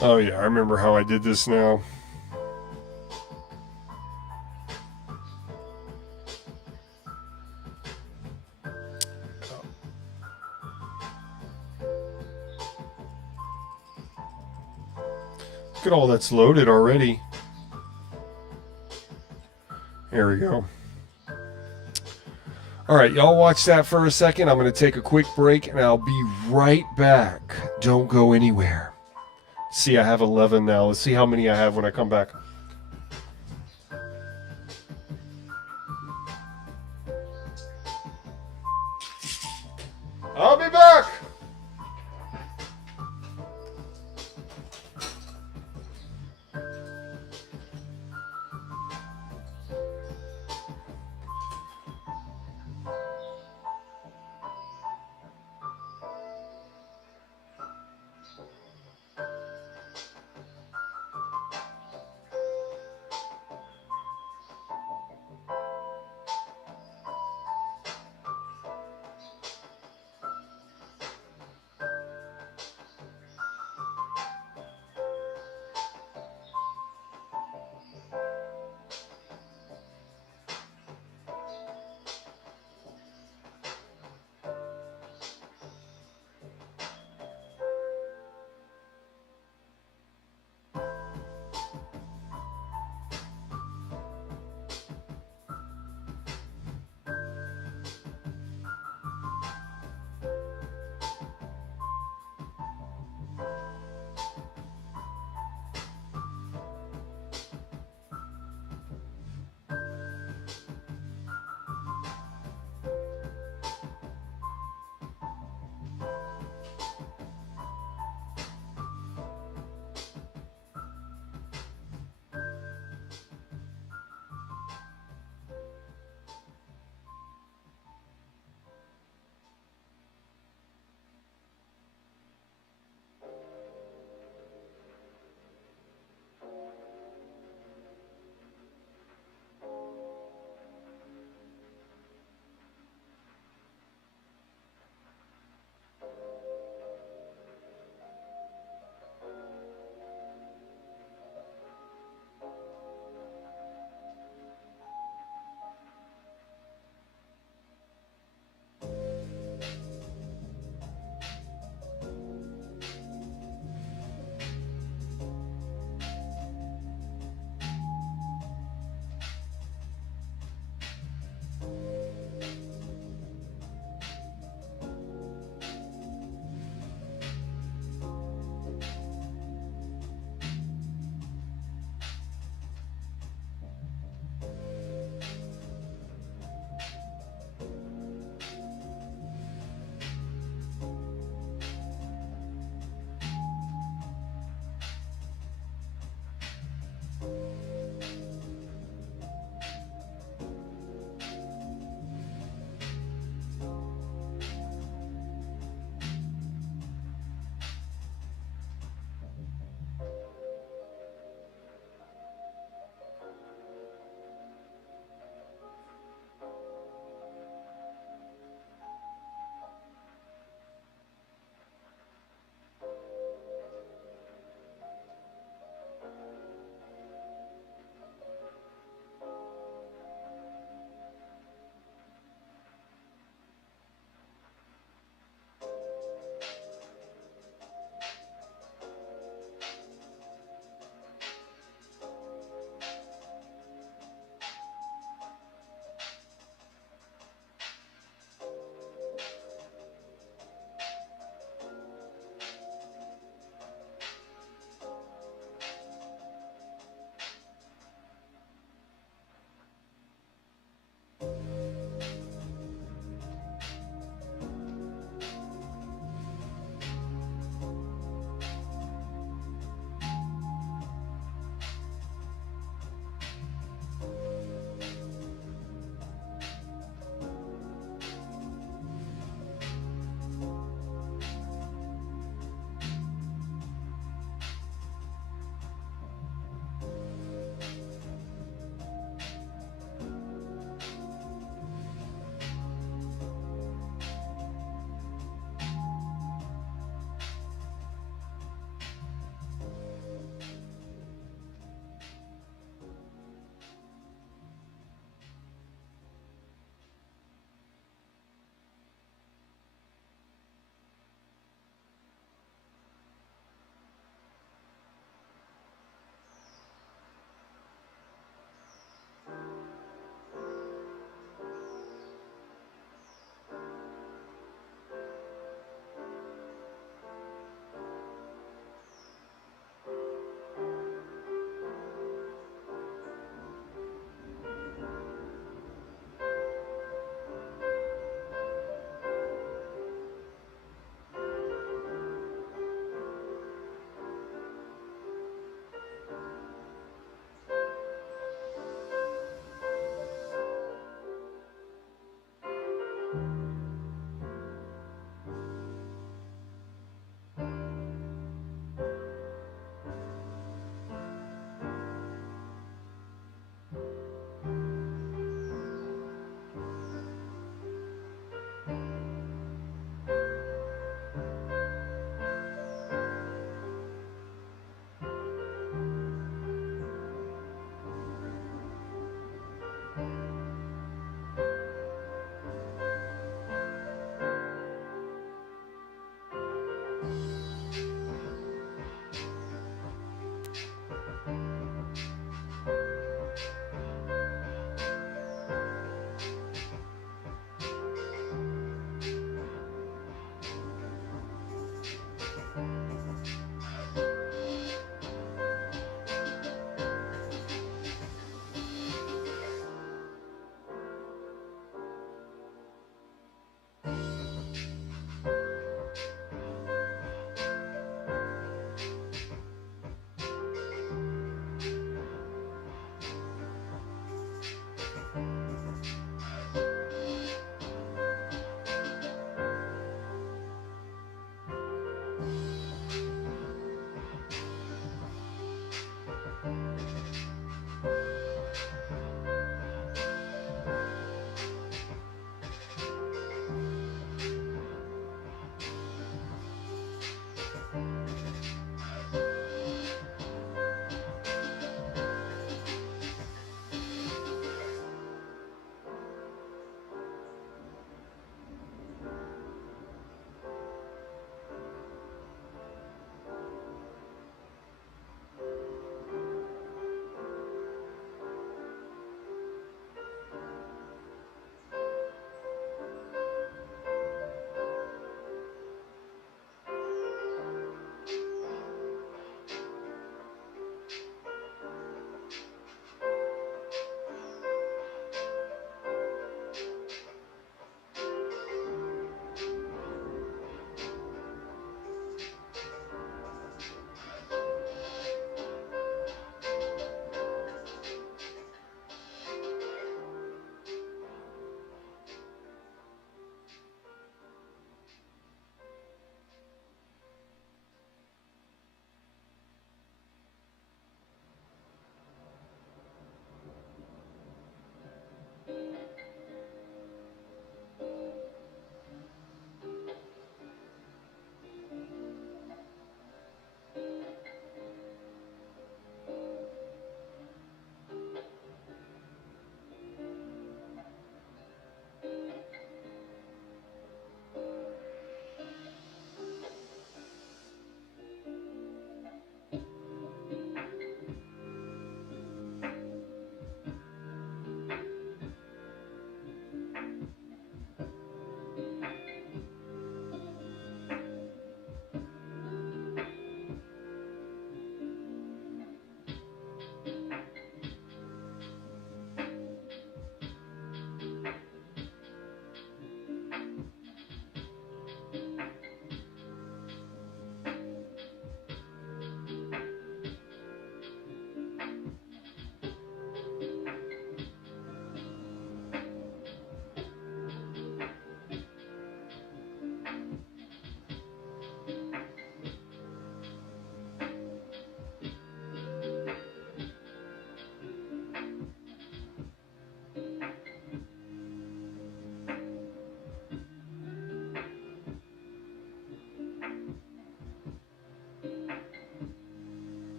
Oh yeah, I remember how I did this now. Look at all that's loaded already. There we go. All right, y'all watch that for a second. I'm going to take a quick break and I'll be right back. Don't go anywhere. See, I have 11 now. Let's see how many I have when I come back. I'll be back.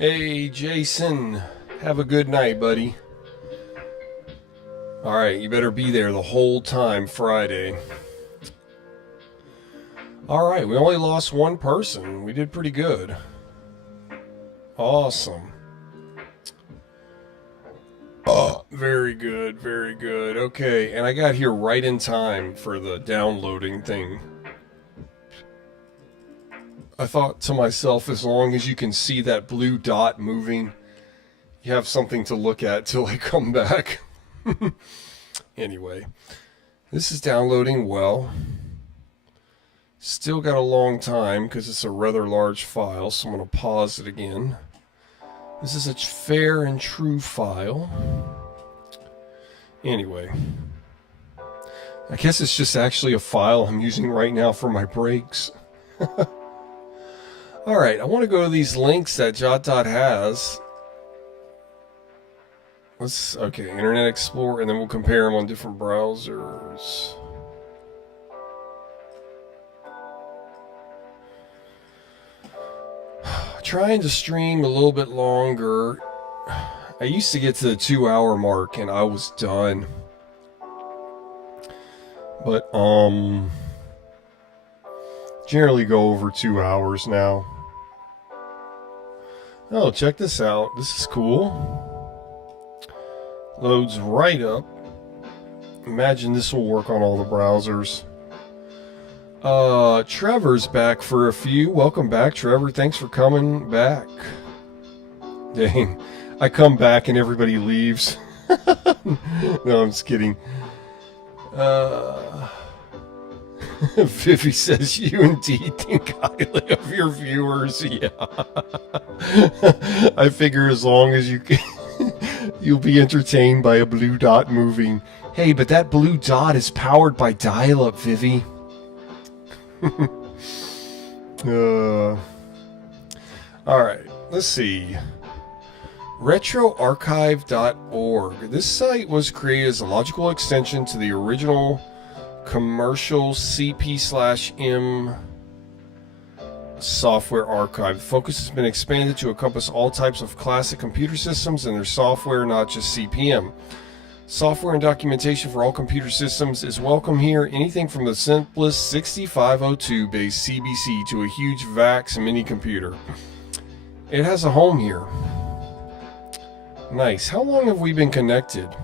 Hey, Jason. Have a good night, buddy. Alright, you better be there the whole time Friday. Alright, we only lost one person. We did pretty good. Awesome. Oh, very good, very good. Okay, and I got here right in time for the downloading thing. I thought to myself, as long as you can see that blue dot moving, you have something to look at till I come back. Anyway, this is downloading well. Still got a long time because it's a rather large file, so I'm going to pause it again. This is a fair and true file. Anyway, I guess it's just actually a file I'm using right now for my breaks. Alright, I want to go to these links that JotDot has. Okay, Internet Explorer, and then we'll compare them on different browsers. Trying to stream a little bit longer. I used to get to the 2-hour mark and I was done. But, generally go over 2 hours now. Oh, check this out. This is cool. Loads right up. Imagine this will work on all the browsers. Trevor's back for a few. Welcome back, Trevor. Thanks for coming back. Dang. I come back and everybody leaves. No, I'm just kidding. Vivi says you indeed think highly of your viewers. Yeah. I figure as long as you can, you'll be entertained by a blue dot moving. Hey, but that blue dot is powered by dial-up, Vivi. Alright, let's see. RetroArchive.org. This site was created as a logical extension to the original commercial CP/M software archive. The focus has been expanded to encompass all types of classic computer systems and their software, not just CP/M. Software and documentation for all computer systems is welcome here. Anything from the simplest 6502 based CBC to a huge VAX mini computer. It has a home here. Nice. How long have we been connected?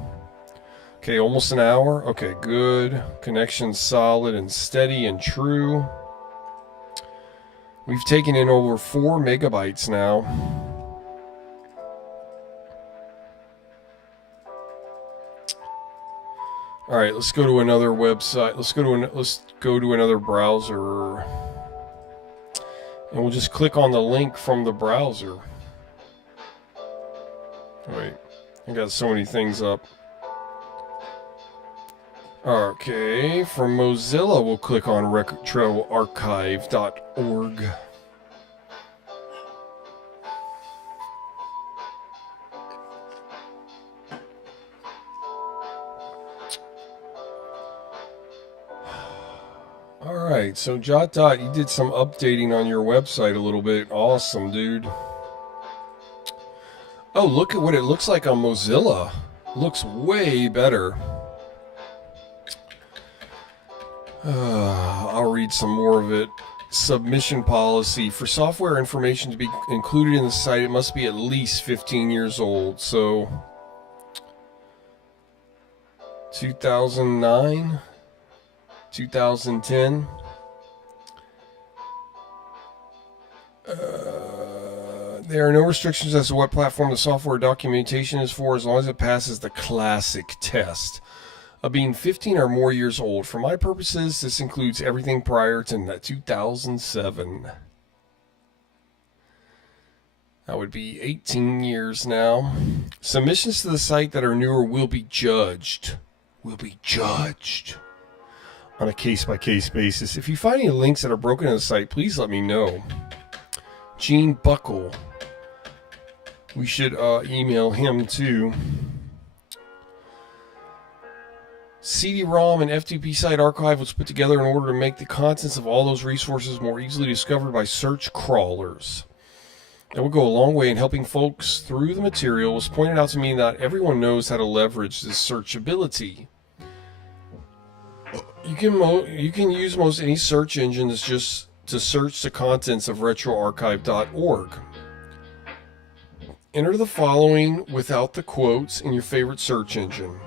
Okay, almost an hour. Okay, good. Connection solid and steady and true. We've taken in over 4 megabytes now. All right, let's go to another website. Let's go to another browser, and we'll just click on the link from the browser. Wait, I got so many things up. Okay, from Mozilla, we'll click on RetroArchive.org. Alright, so JotDot, you did some updating on your website a little bit. Awesome, dude. Oh, look at what it looks like on Mozilla. Looks way better. I'll read some more of it. Submission policy. For software information to be included in the site, it must be at least 15 years old. So, 2009? 2010? There are no restrictions as to what platform the software documentation is for, as long as it passes the classic test of being 15 or more years old. For my purposes, this includes everything prior to 2007. That would be 18 years now. Submissions to the site that are newer will be judged. On a case-by-case basis. If you find any links that are broken in the site, please let me know. Gene Buckle. We should email him too. CD-ROM and FTP site archive was put together in order to make the contents of all those resources more easily discovered by search crawlers. That would go a long way in helping folks through the material. It was pointed out to me that everyone knows how to leverage this searchability. You can use most any search engine that's just to search the contents of retroarchive.org. Enter the following without the quotes in your favorite search engine.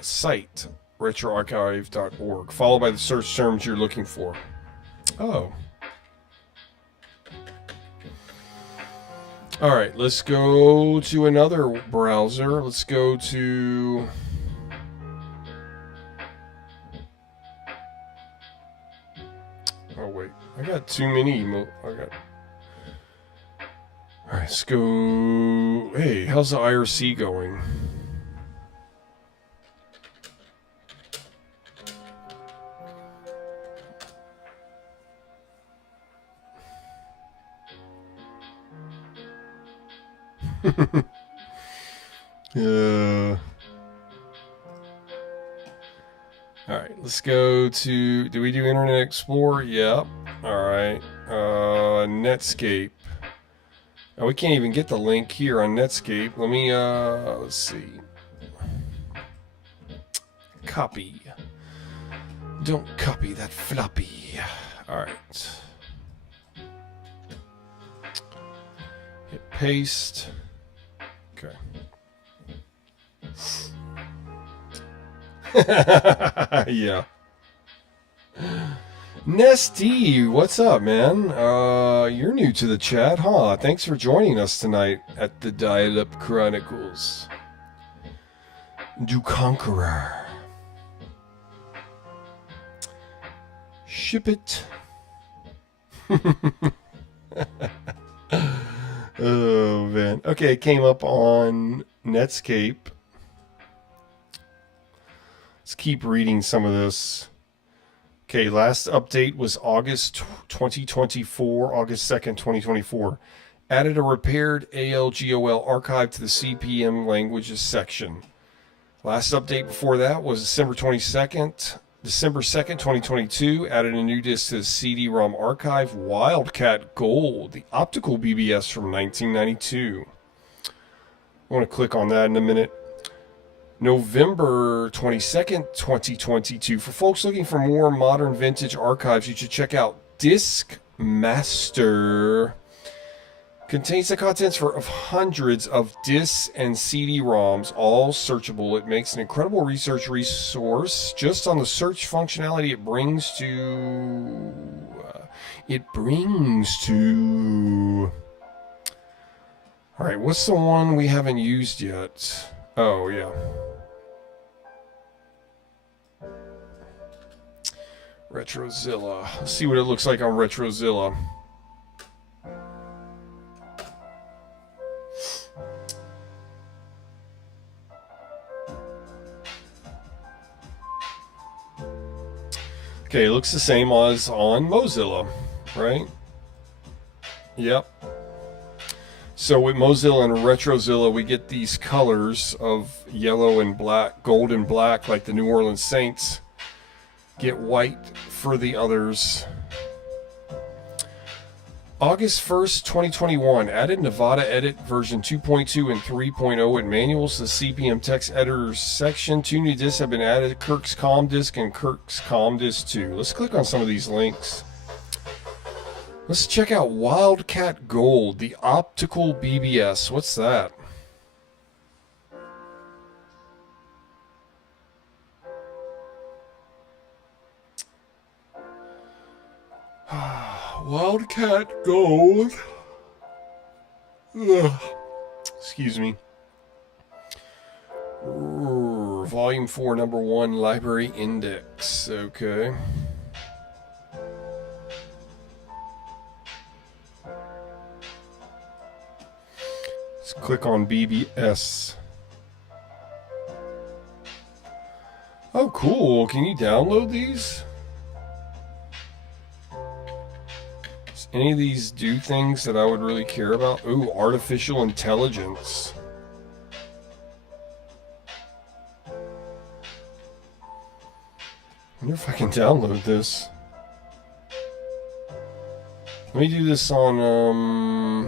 Site retroarchive.org, followed by the search terms you're looking for. Oh. All right, let's go to another browser. Let's go to... Oh, wait. I got too many. All right, let's go... Hey, how's the IRC going? Alright, let's go to... Do we do Internet Explorer? Yep. Alright. Netscape. Oh, we can't even get the link here on Netscape. Let me, let's see. Copy. Don't copy that floppy. Alright. Hit paste. Okay. Yeah. Nesty, what's up, man? You're new to the chat, huh? Thanks for joining us tonight at the Dial-Up Chronicles. Du Conqueror. Ship it. Oh, man. Okay, it came up on Netscape. Let's keep reading some of this. Okay, last update was August 2024, August 2nd, 2024. Added a repaired ALGOL archive to the CPM languages section. Last update before that was December 2nd, 2022. Added a new disk to the CD-ROM archive, Wildcat Gold, the optical BBS from 1992. I want to click on that in a minute. November 22nd, 2022. For folks looking for more modern vintage archives, you should check out Disc Master. Contains the contents of hundreds of discs and CD-ROMs, all searchable. It makes an incredible research resource just on the search functionality it brings to... Alright, what's the one we haven't used yet? Oh, yeah. Retrozilla. Let's see what it looks like on Retrozilla. Okay, it looks the same as on Mozilla, right? Yep. So with Mozilla and Retrozilla, we get these colors of yellow and black, gold and black, like the New Orleans Saints. Get white for the others. August 1st, 2021. Added Nevada Edit version 2.2 and 3.0 and manuals to the CPM text editor section. 2 new discs have been added, Kirk's COM disk and Kirk's COM disk 2. Let's click on some of these links. Let's check out Wildcat Gold, the optical BBS. What's that? Wildcat Gold. Ugh. Excuse me. Volume 4, number 1, Library Index. Okay. Let's click on BBS. Oh, cool. Can you download these? Does any of these do things that I would really care about? Ooh, artificial intelligence. I wonder if I can download this. Let me do this on,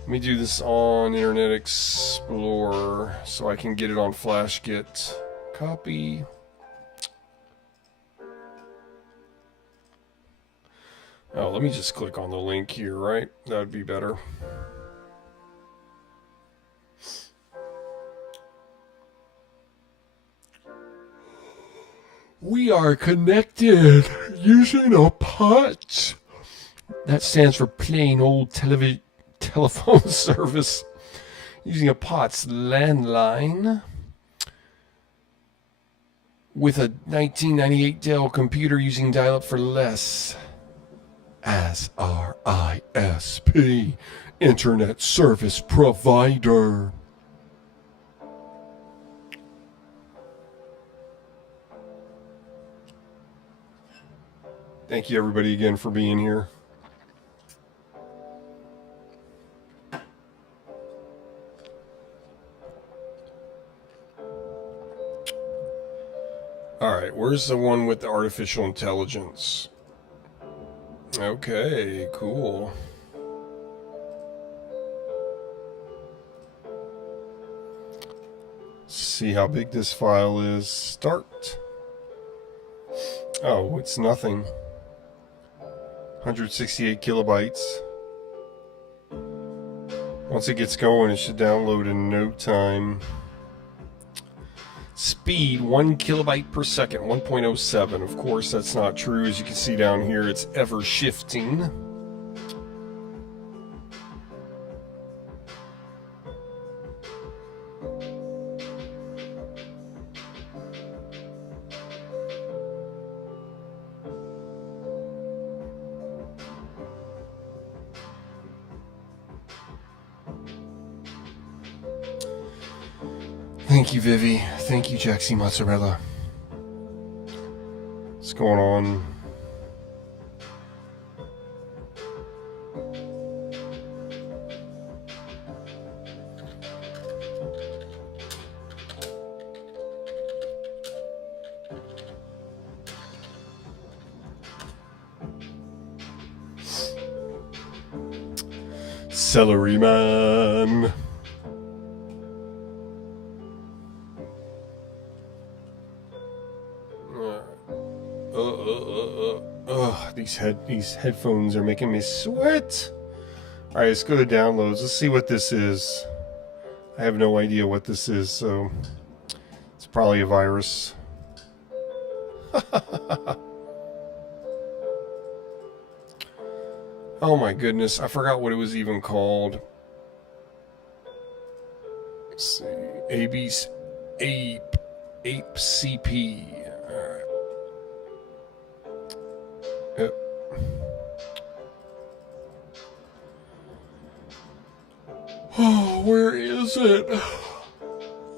let me do this on Internet Explorer so I can get it on FlashGit. Copy. Oh, let me just click on the link here, right? That would be better. We are connected using a POTS. That stands for plain old telephone service. Using a POTS landline with a 1998 Dell computer using dial-up for less. As our ISP, Internet Service Provider. Thank you, everybody, again for being here. Alright, where's the one with the artificial intelligence? Okay, cool. Let's see how big this file is. Start. Oh, it's nothing. 168 kilobytes. Once it gets going, it should download in no time. Speed 1 kilobyte per second, 1.07. Of course, that's not true. As you can see down here, it's ever shifting. Thank you, Vivi. Thank you, Jaxie Mozzarella. What's going on? Celery Man. These headphones are making me sweat. Alright, let's go to downloads. Let's see what this is. I have no idea what this is, so it's probably a virus. Oh my goodness, I forgot what it was even called. Let's see. Ape CP. Alright. Yep. Oh, where is it?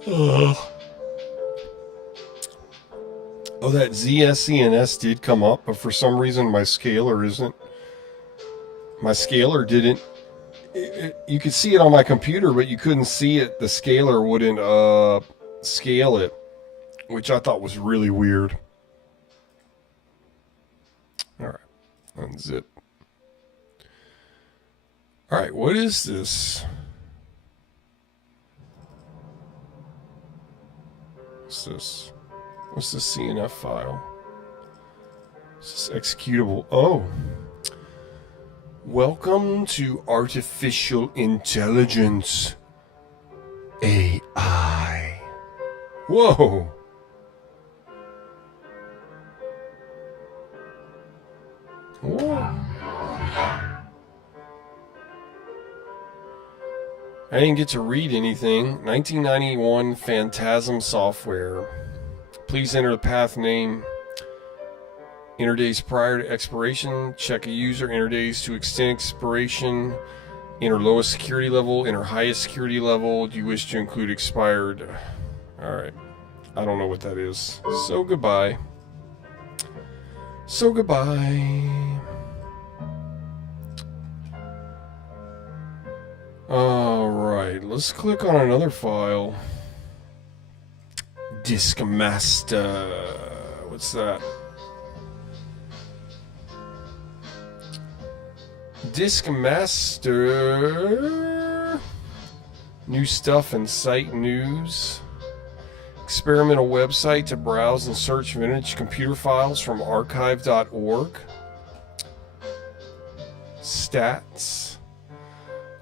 Oh, that ZSCNS did come up, but for some reason my scaler isn't. My scaler didn't. You could see it on my computer, but you couldn't see it. The scaler wouldn't scale it, which I thought was really weird. Alright, unzip. Alright, what is this? What's this? What's this CNF file? Is this executable? Oh. Welcome to Artificial Intelligence. AI. Whoa. Whoa. I didn't get to read anything. 1991 Phantasm software. Please enter the path name. Enter days prior to expiration. Check a user. Enter days to extend expiration. Enter lowest security level. Enter highest security level. Do you wish to include expired? Alright. I don't know what that is. So goodbye. So goodbye. Alright, let's click on another file. Disk Master. What's that? Disk Master. New stuff and site news. Experimental website to browse and search vintage computer files from archive.org. Stats.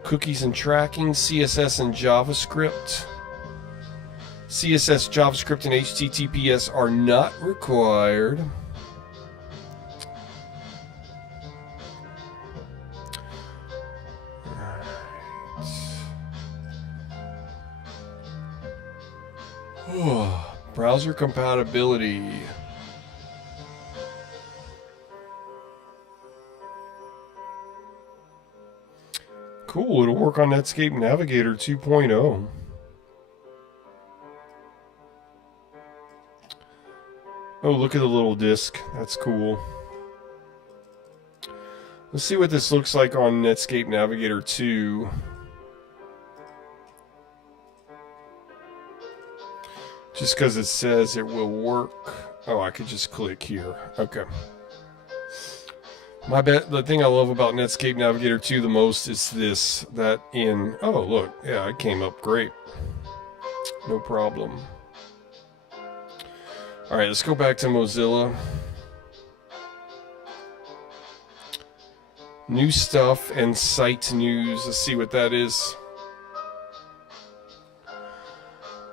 Cookies and tracking. CSS and JavaScript. CSS, JavaScript, and HTTPS are not required. Browser compatibility. Cool, it'll work on Netscape Navigator 2.0. Oh, look at the little disk. That's cool. Let's see what this looks like on Netscape Navigator 2. Just because it says it will work. Oh, I could just click here. Okay. The thing I love about Netscape Navigator 2 the most is this. That in... Oh, look. Yeah, it came up great. No problem. Alright, let's go back to Mozilla. New stuff and site news. Let's see what that is.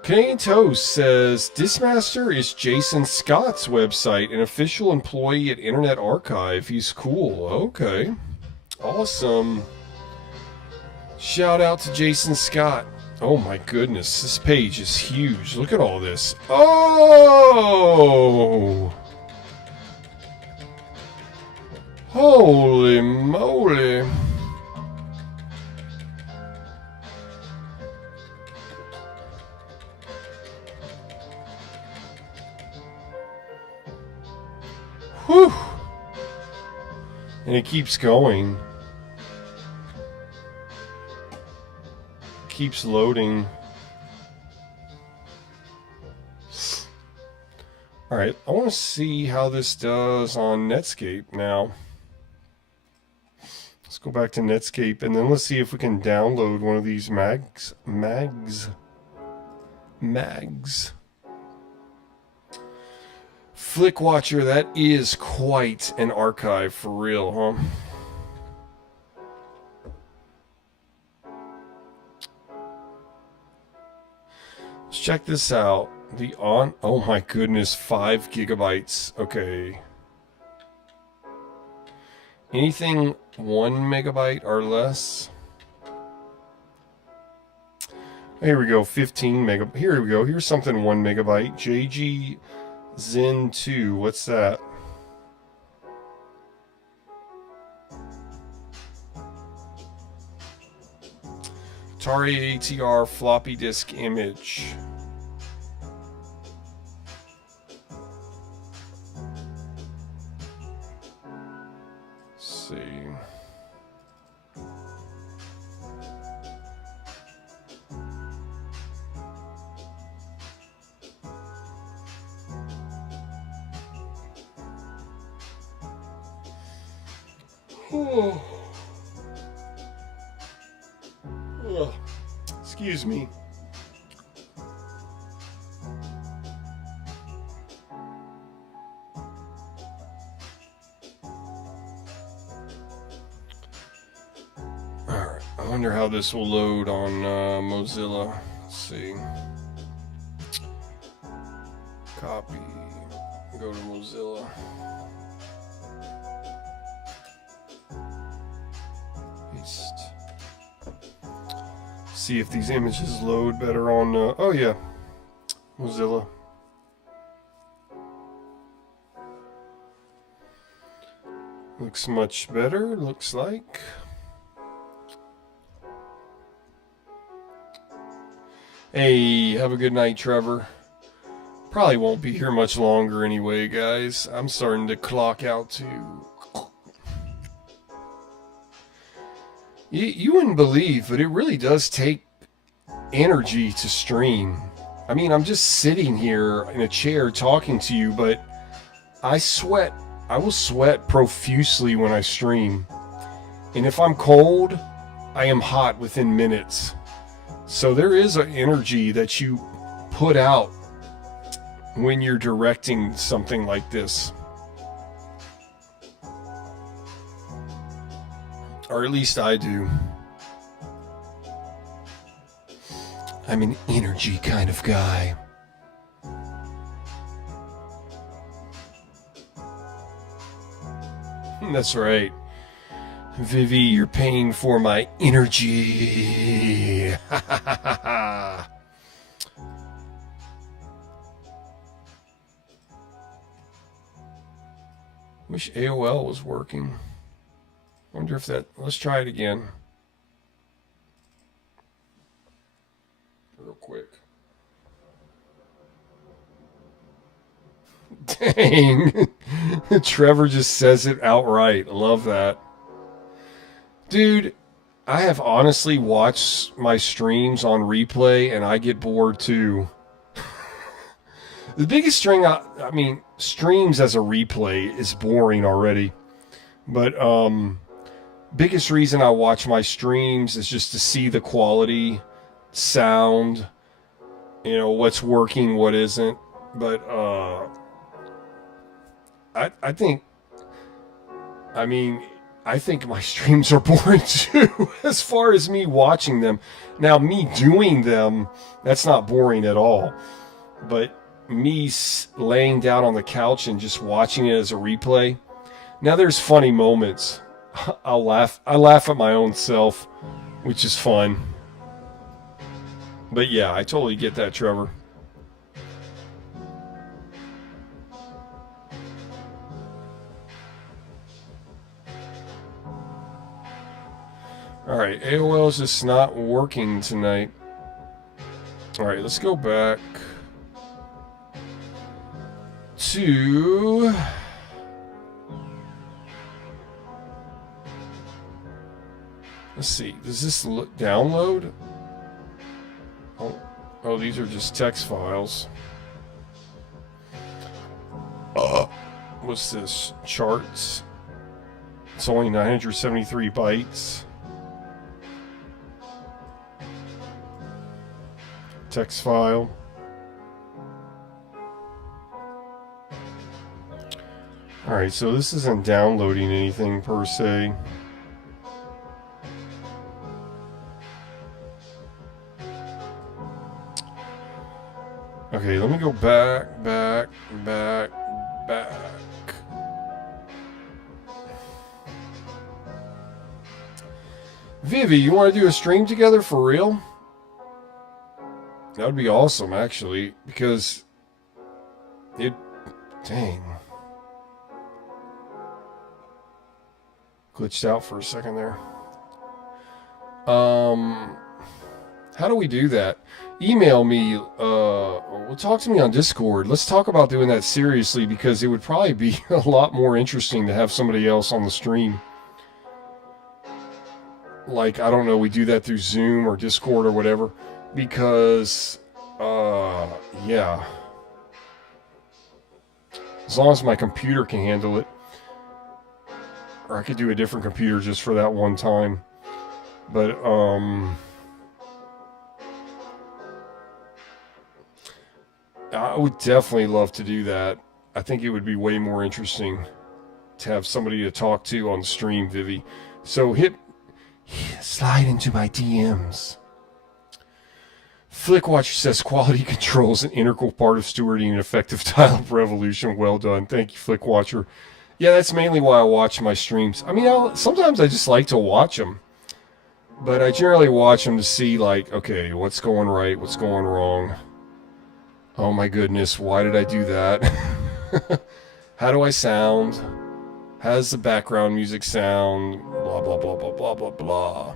Canadian Toast says, Diskmaster is Jason Scott's website, an official employee at Internet Archive. He's cool. Okay. Awesome. Shout out to Jason Scott. Oh my goodness, this page is huge. Look at all this. Oh! Holy moly. Whew! And it keeps going. Keeps loading. Alright, I want to see how this does on Netscape now. Let's go back to Netscape and then let's see if we can download one of these mags. Flickwatcher, that is quite an archive for real, huh? Let's check this out. Oh my goodness, 5 gigabytes. Okay. Anything 1 megabyte or less? Here we go, 15 megabyte. Here we go, here's something 1 megabyte. JG Zen 2, what's that? Atari ATR floppy disk image. Let's see. Oh. Ugh. Excuse me. Alright, I wonder how this will load on Mozilla. Let's see. Copy. Go to Mozilla. Paste. See if these images load better on, oh yeah, Mozilla. Looks much better, looks like. Hey, have a good night, Trevor. Probably won't be here much longer anyway, guys. I'm starting to clock out too. You wouldn't believe, but it really does take energy to stream. I mean, I'm just sitting here in a chair talking to you, but I sweat. I will sweat profusely when I stream. And if I'm cold, I am hot within minutes. So there is an energy that you put out when you're directing something like this. Or at least I do. I'm an energy kind of guy. That's right. Vivi, you're paying for my energy. Wish AOL was working. Wonder if that... Let's try it again. Real quick. Dang. Trevor just says it outright. Love that. Dude, I have honestly watched my streams on replay and I get bored too. The biggest streams as a replay is boring already. But biggest reason I watch my streams is just to see the quality, sound, what's working, what isn't. But I think my streams are boring too, as far as me watching them. Now, me doing them, that's not boring at all. But me laying down on the couch and just watching it as a replay. Now, there's funny moments. I laugh at my own self, which is fun. But yeah, I totally get that, Trevor. Alright, AOL is just not working tonight. Alright, let's go back to... Let's see, does this download? Oh, these are just text files. What's this? Charts. It's only 973 bytes. Text file. Alright, so this isn't downloading anything per se. Okay, let me go back. Vivi, you want to do a stream together for real? That would be awesome, actually, because dang. Glitched out for a second there. How do we do that? Email me, talk to me on Discord. Let's talk about doing that seriously, because it would probably be a lot more interesting to have somebody else on the stream. Like, I don't know, we do that through Zoom or Discord or whatever, because, yeah. As long as my computer can handle it. Or I could do a different computer just for that one time. But, I would definitely love to do that. I think it would be way more interesting to have somebody to talk to on the stream, Vivi. So slide into my DMs. Flickwatcher says quality control is an integral part of stewarding an effective dial-up revolution. Well done. Thank you, Flickwatcher. Yeah, that's mainly why I watch my streams. I mean, sometimes I just like to watch them. But I generally watch them to see, like, okay, what's going right, what's going wrong. Oh my goodness, why did I do that? How do I sound? How does the background music sound? Blah, blah, blah, blah, blah, blah, blah.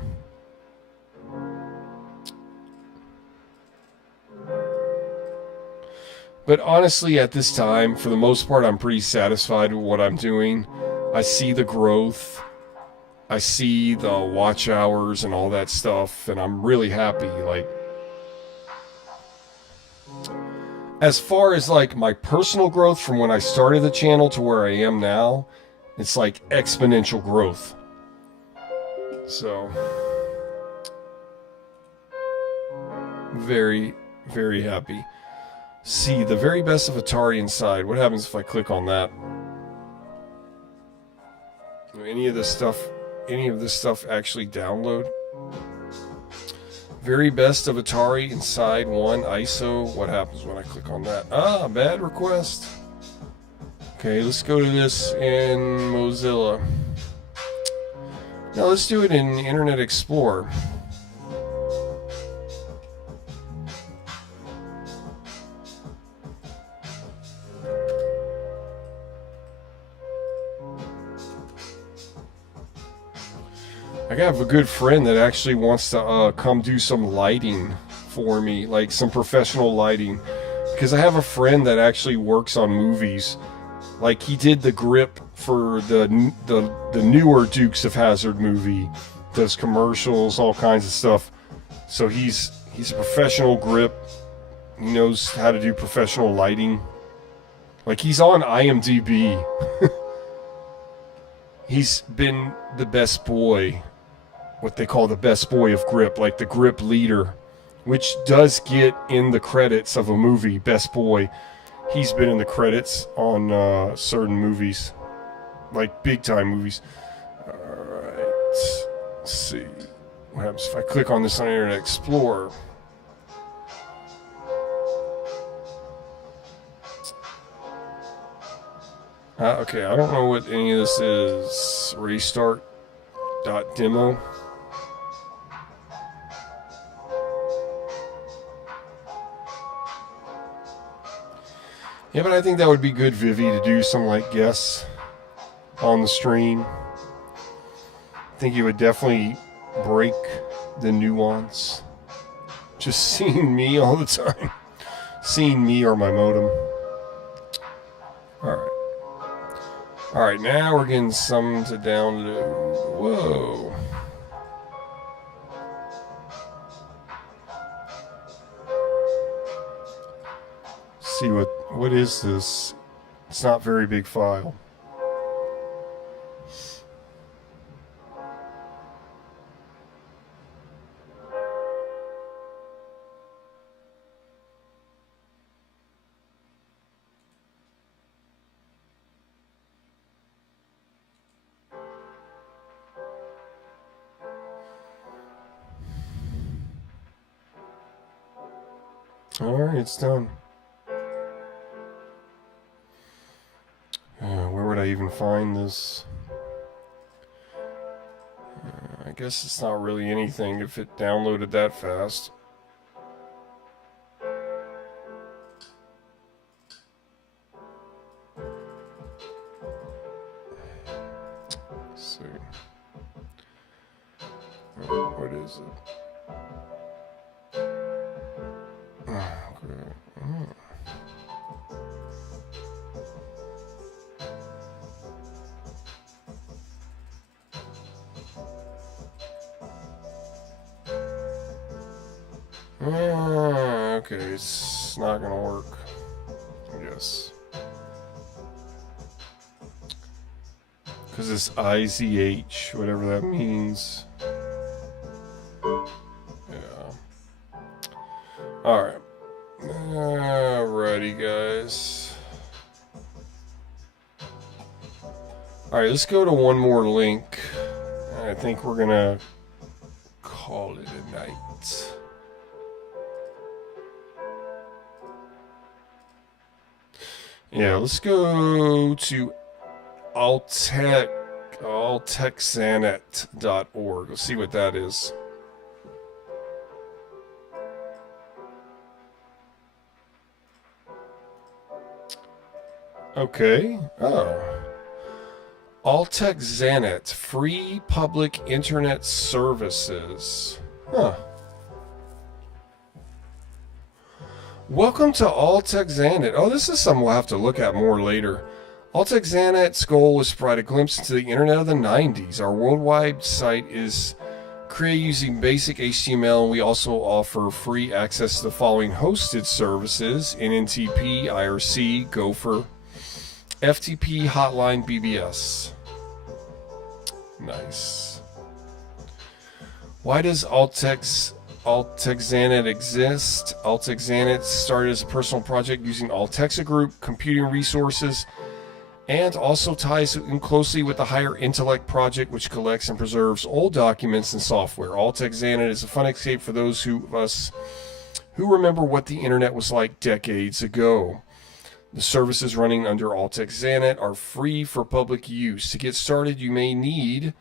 But honestly, at this time, for the most part, I'm pretty satisfied with what I'm doing. I see the growth. I see the watch hours and all that stuff, and I'm really happy. Like, as far as like my personal growth from when I started the channel to where I am now, it's like exponential growth. So, very, very happy. See, the very best of Atari inside. What happens if I click on that? Any of this stuff actually download? Very best of Atari inside 1 ISO. What happens when I click on that? Ah, bad request. Okay, let's go to this in Mozilla. Now let's do it in Internet Explorer. I have a good friend that actually wants to come do some lighting for me, like some professional lighting, because I have a friend that actually works on movies. Like he did the grip for the newer Dukes of Hazzard movie, does commercials, all kinds of stuff. So he's a professional grip. He knows how to do professional lighting. Like he's on IMDb. He's been the best boy, what they call the best boy of grip, like the grip leader, which does get in the credits of a movie, best boy. He's been in the credits on certain movies, like big time movies. Alright, let's see what happens if I click on this on Internet Explorer. Okay, I don't know what any of this is. Restart.demo. Yeah, but I think that would be good, Vivi, to do some like guests on the stream. I think you would definitely break the nuance. Just seeing me all the time. Seeing me or my modem. Alright. Alright, now we're getting some to download. Whoa. See what is this? It's not a very big file. Alright, it's done. Where would I even find this? I guess it's not really anything if it downloaded that fast. Let's see. What is it? Okay, it's not gonna work, I guess. Because it's IZH, whatever that means. Yeah. Alright. Alrighty, guys. Alright, let's go to one more link. I think we're gonna call it a night. Yeah, let's go to alltechzanet.org. Let's see what that is. Okay. Oh. AllTechZanet, free public internet services. Huh. Welcome to AllTechZanet. Oh, this is something we'll have to look at more later. AllTechZanet's goal was to provide a glimpse into the internet of the 90s. Our worldwide site is created using basic HTML, and we also offer free access to the following hosted services: NNTP, IRC, Gopher, FTP, Hotline, BBS. Nice. Why does Altexanet exist? Altexanet started as a personal project using Altexa Group computing resources, and also ties in closely with the Higher Intellect project, which collects and preserves old documents and software. Altexanet is a fun escape for those of us who remember what the internet was like decades ago. The services running under Altexanet are free for public use. To get started, you may need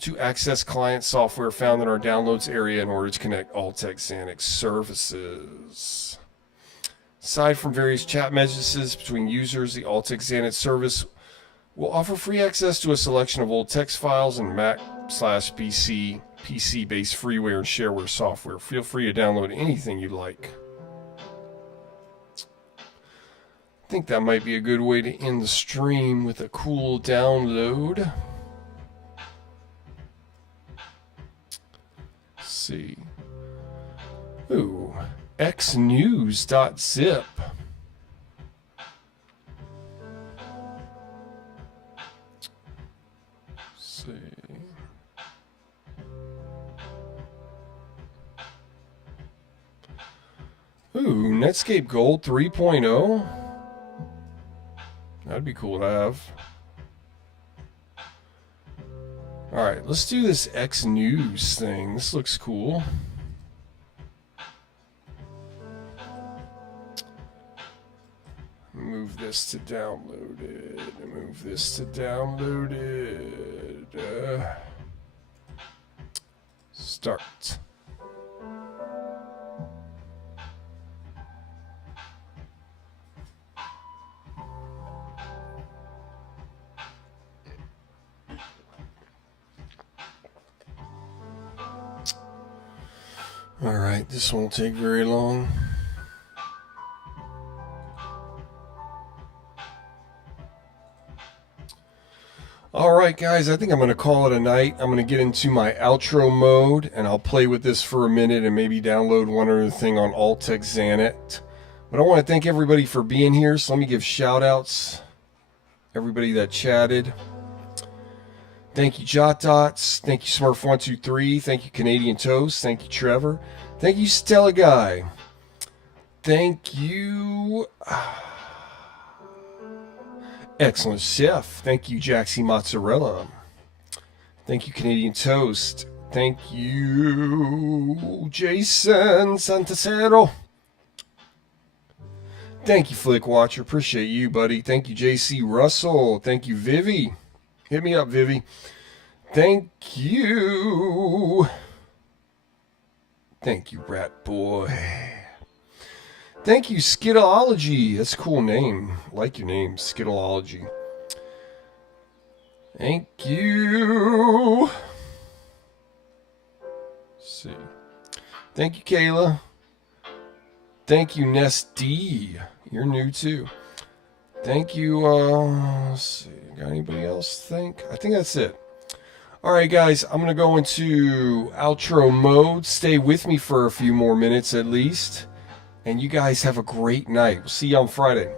to access client software found in our downloads area in order to connect Altexanet services. Aside from various chat messages between users, the Altexanet service will offer free access to a selection of old text files and Mac/PC, PC-based freeware and shareware software. Feel free to download anything you like. I think that might be a good way to end the stream with a cool download. Let's see. Ooh, xnews.zip. Let's see. Ooh, Netscape Gold 3.0. That'd be cool to have. Alright, let's do this X News thing. This looks cool. Move this to downloaded. Move this to downloaded. Start. Alright, this won't take very long. Alright guys, I think I'm going to call it a night. I'm going to get into my outro mode and I'll play with this for a minute and maybe download one other thing on Altexanet. But I want to thank everybody for being here, so let me give shout outs. Everybody that chatted. Thank you, JotDots. Thank you, Smurf123. Thank you, Canadian Toast. Thank you, Trevor. Thank you, Stella Guy. Thank you, Excellent Chef. Thank you, Jaxie Mozzarella. Thank you, Canadian Toast. Thank you, Jason Santasero. Thank you, Flick Watcher. Appreciate you, buddy. Thank you, JC Russell. Thank you, Vivi. Hit me up, Vivi. Thank you. Thank you, Rat Boy. Thank you, Skitology. That's a cool name. I like your name, Skitology. Thank you. Let's see. Thank you, Kayla. Thank you, Nest D. You're new too. Thank you. Let's see. Got anybody else think? I think that's it. Alright guys, I'm going to go into outro mode. Stay with me for a few more minutes at least. And you guys have a great night. We'll see you on Friday.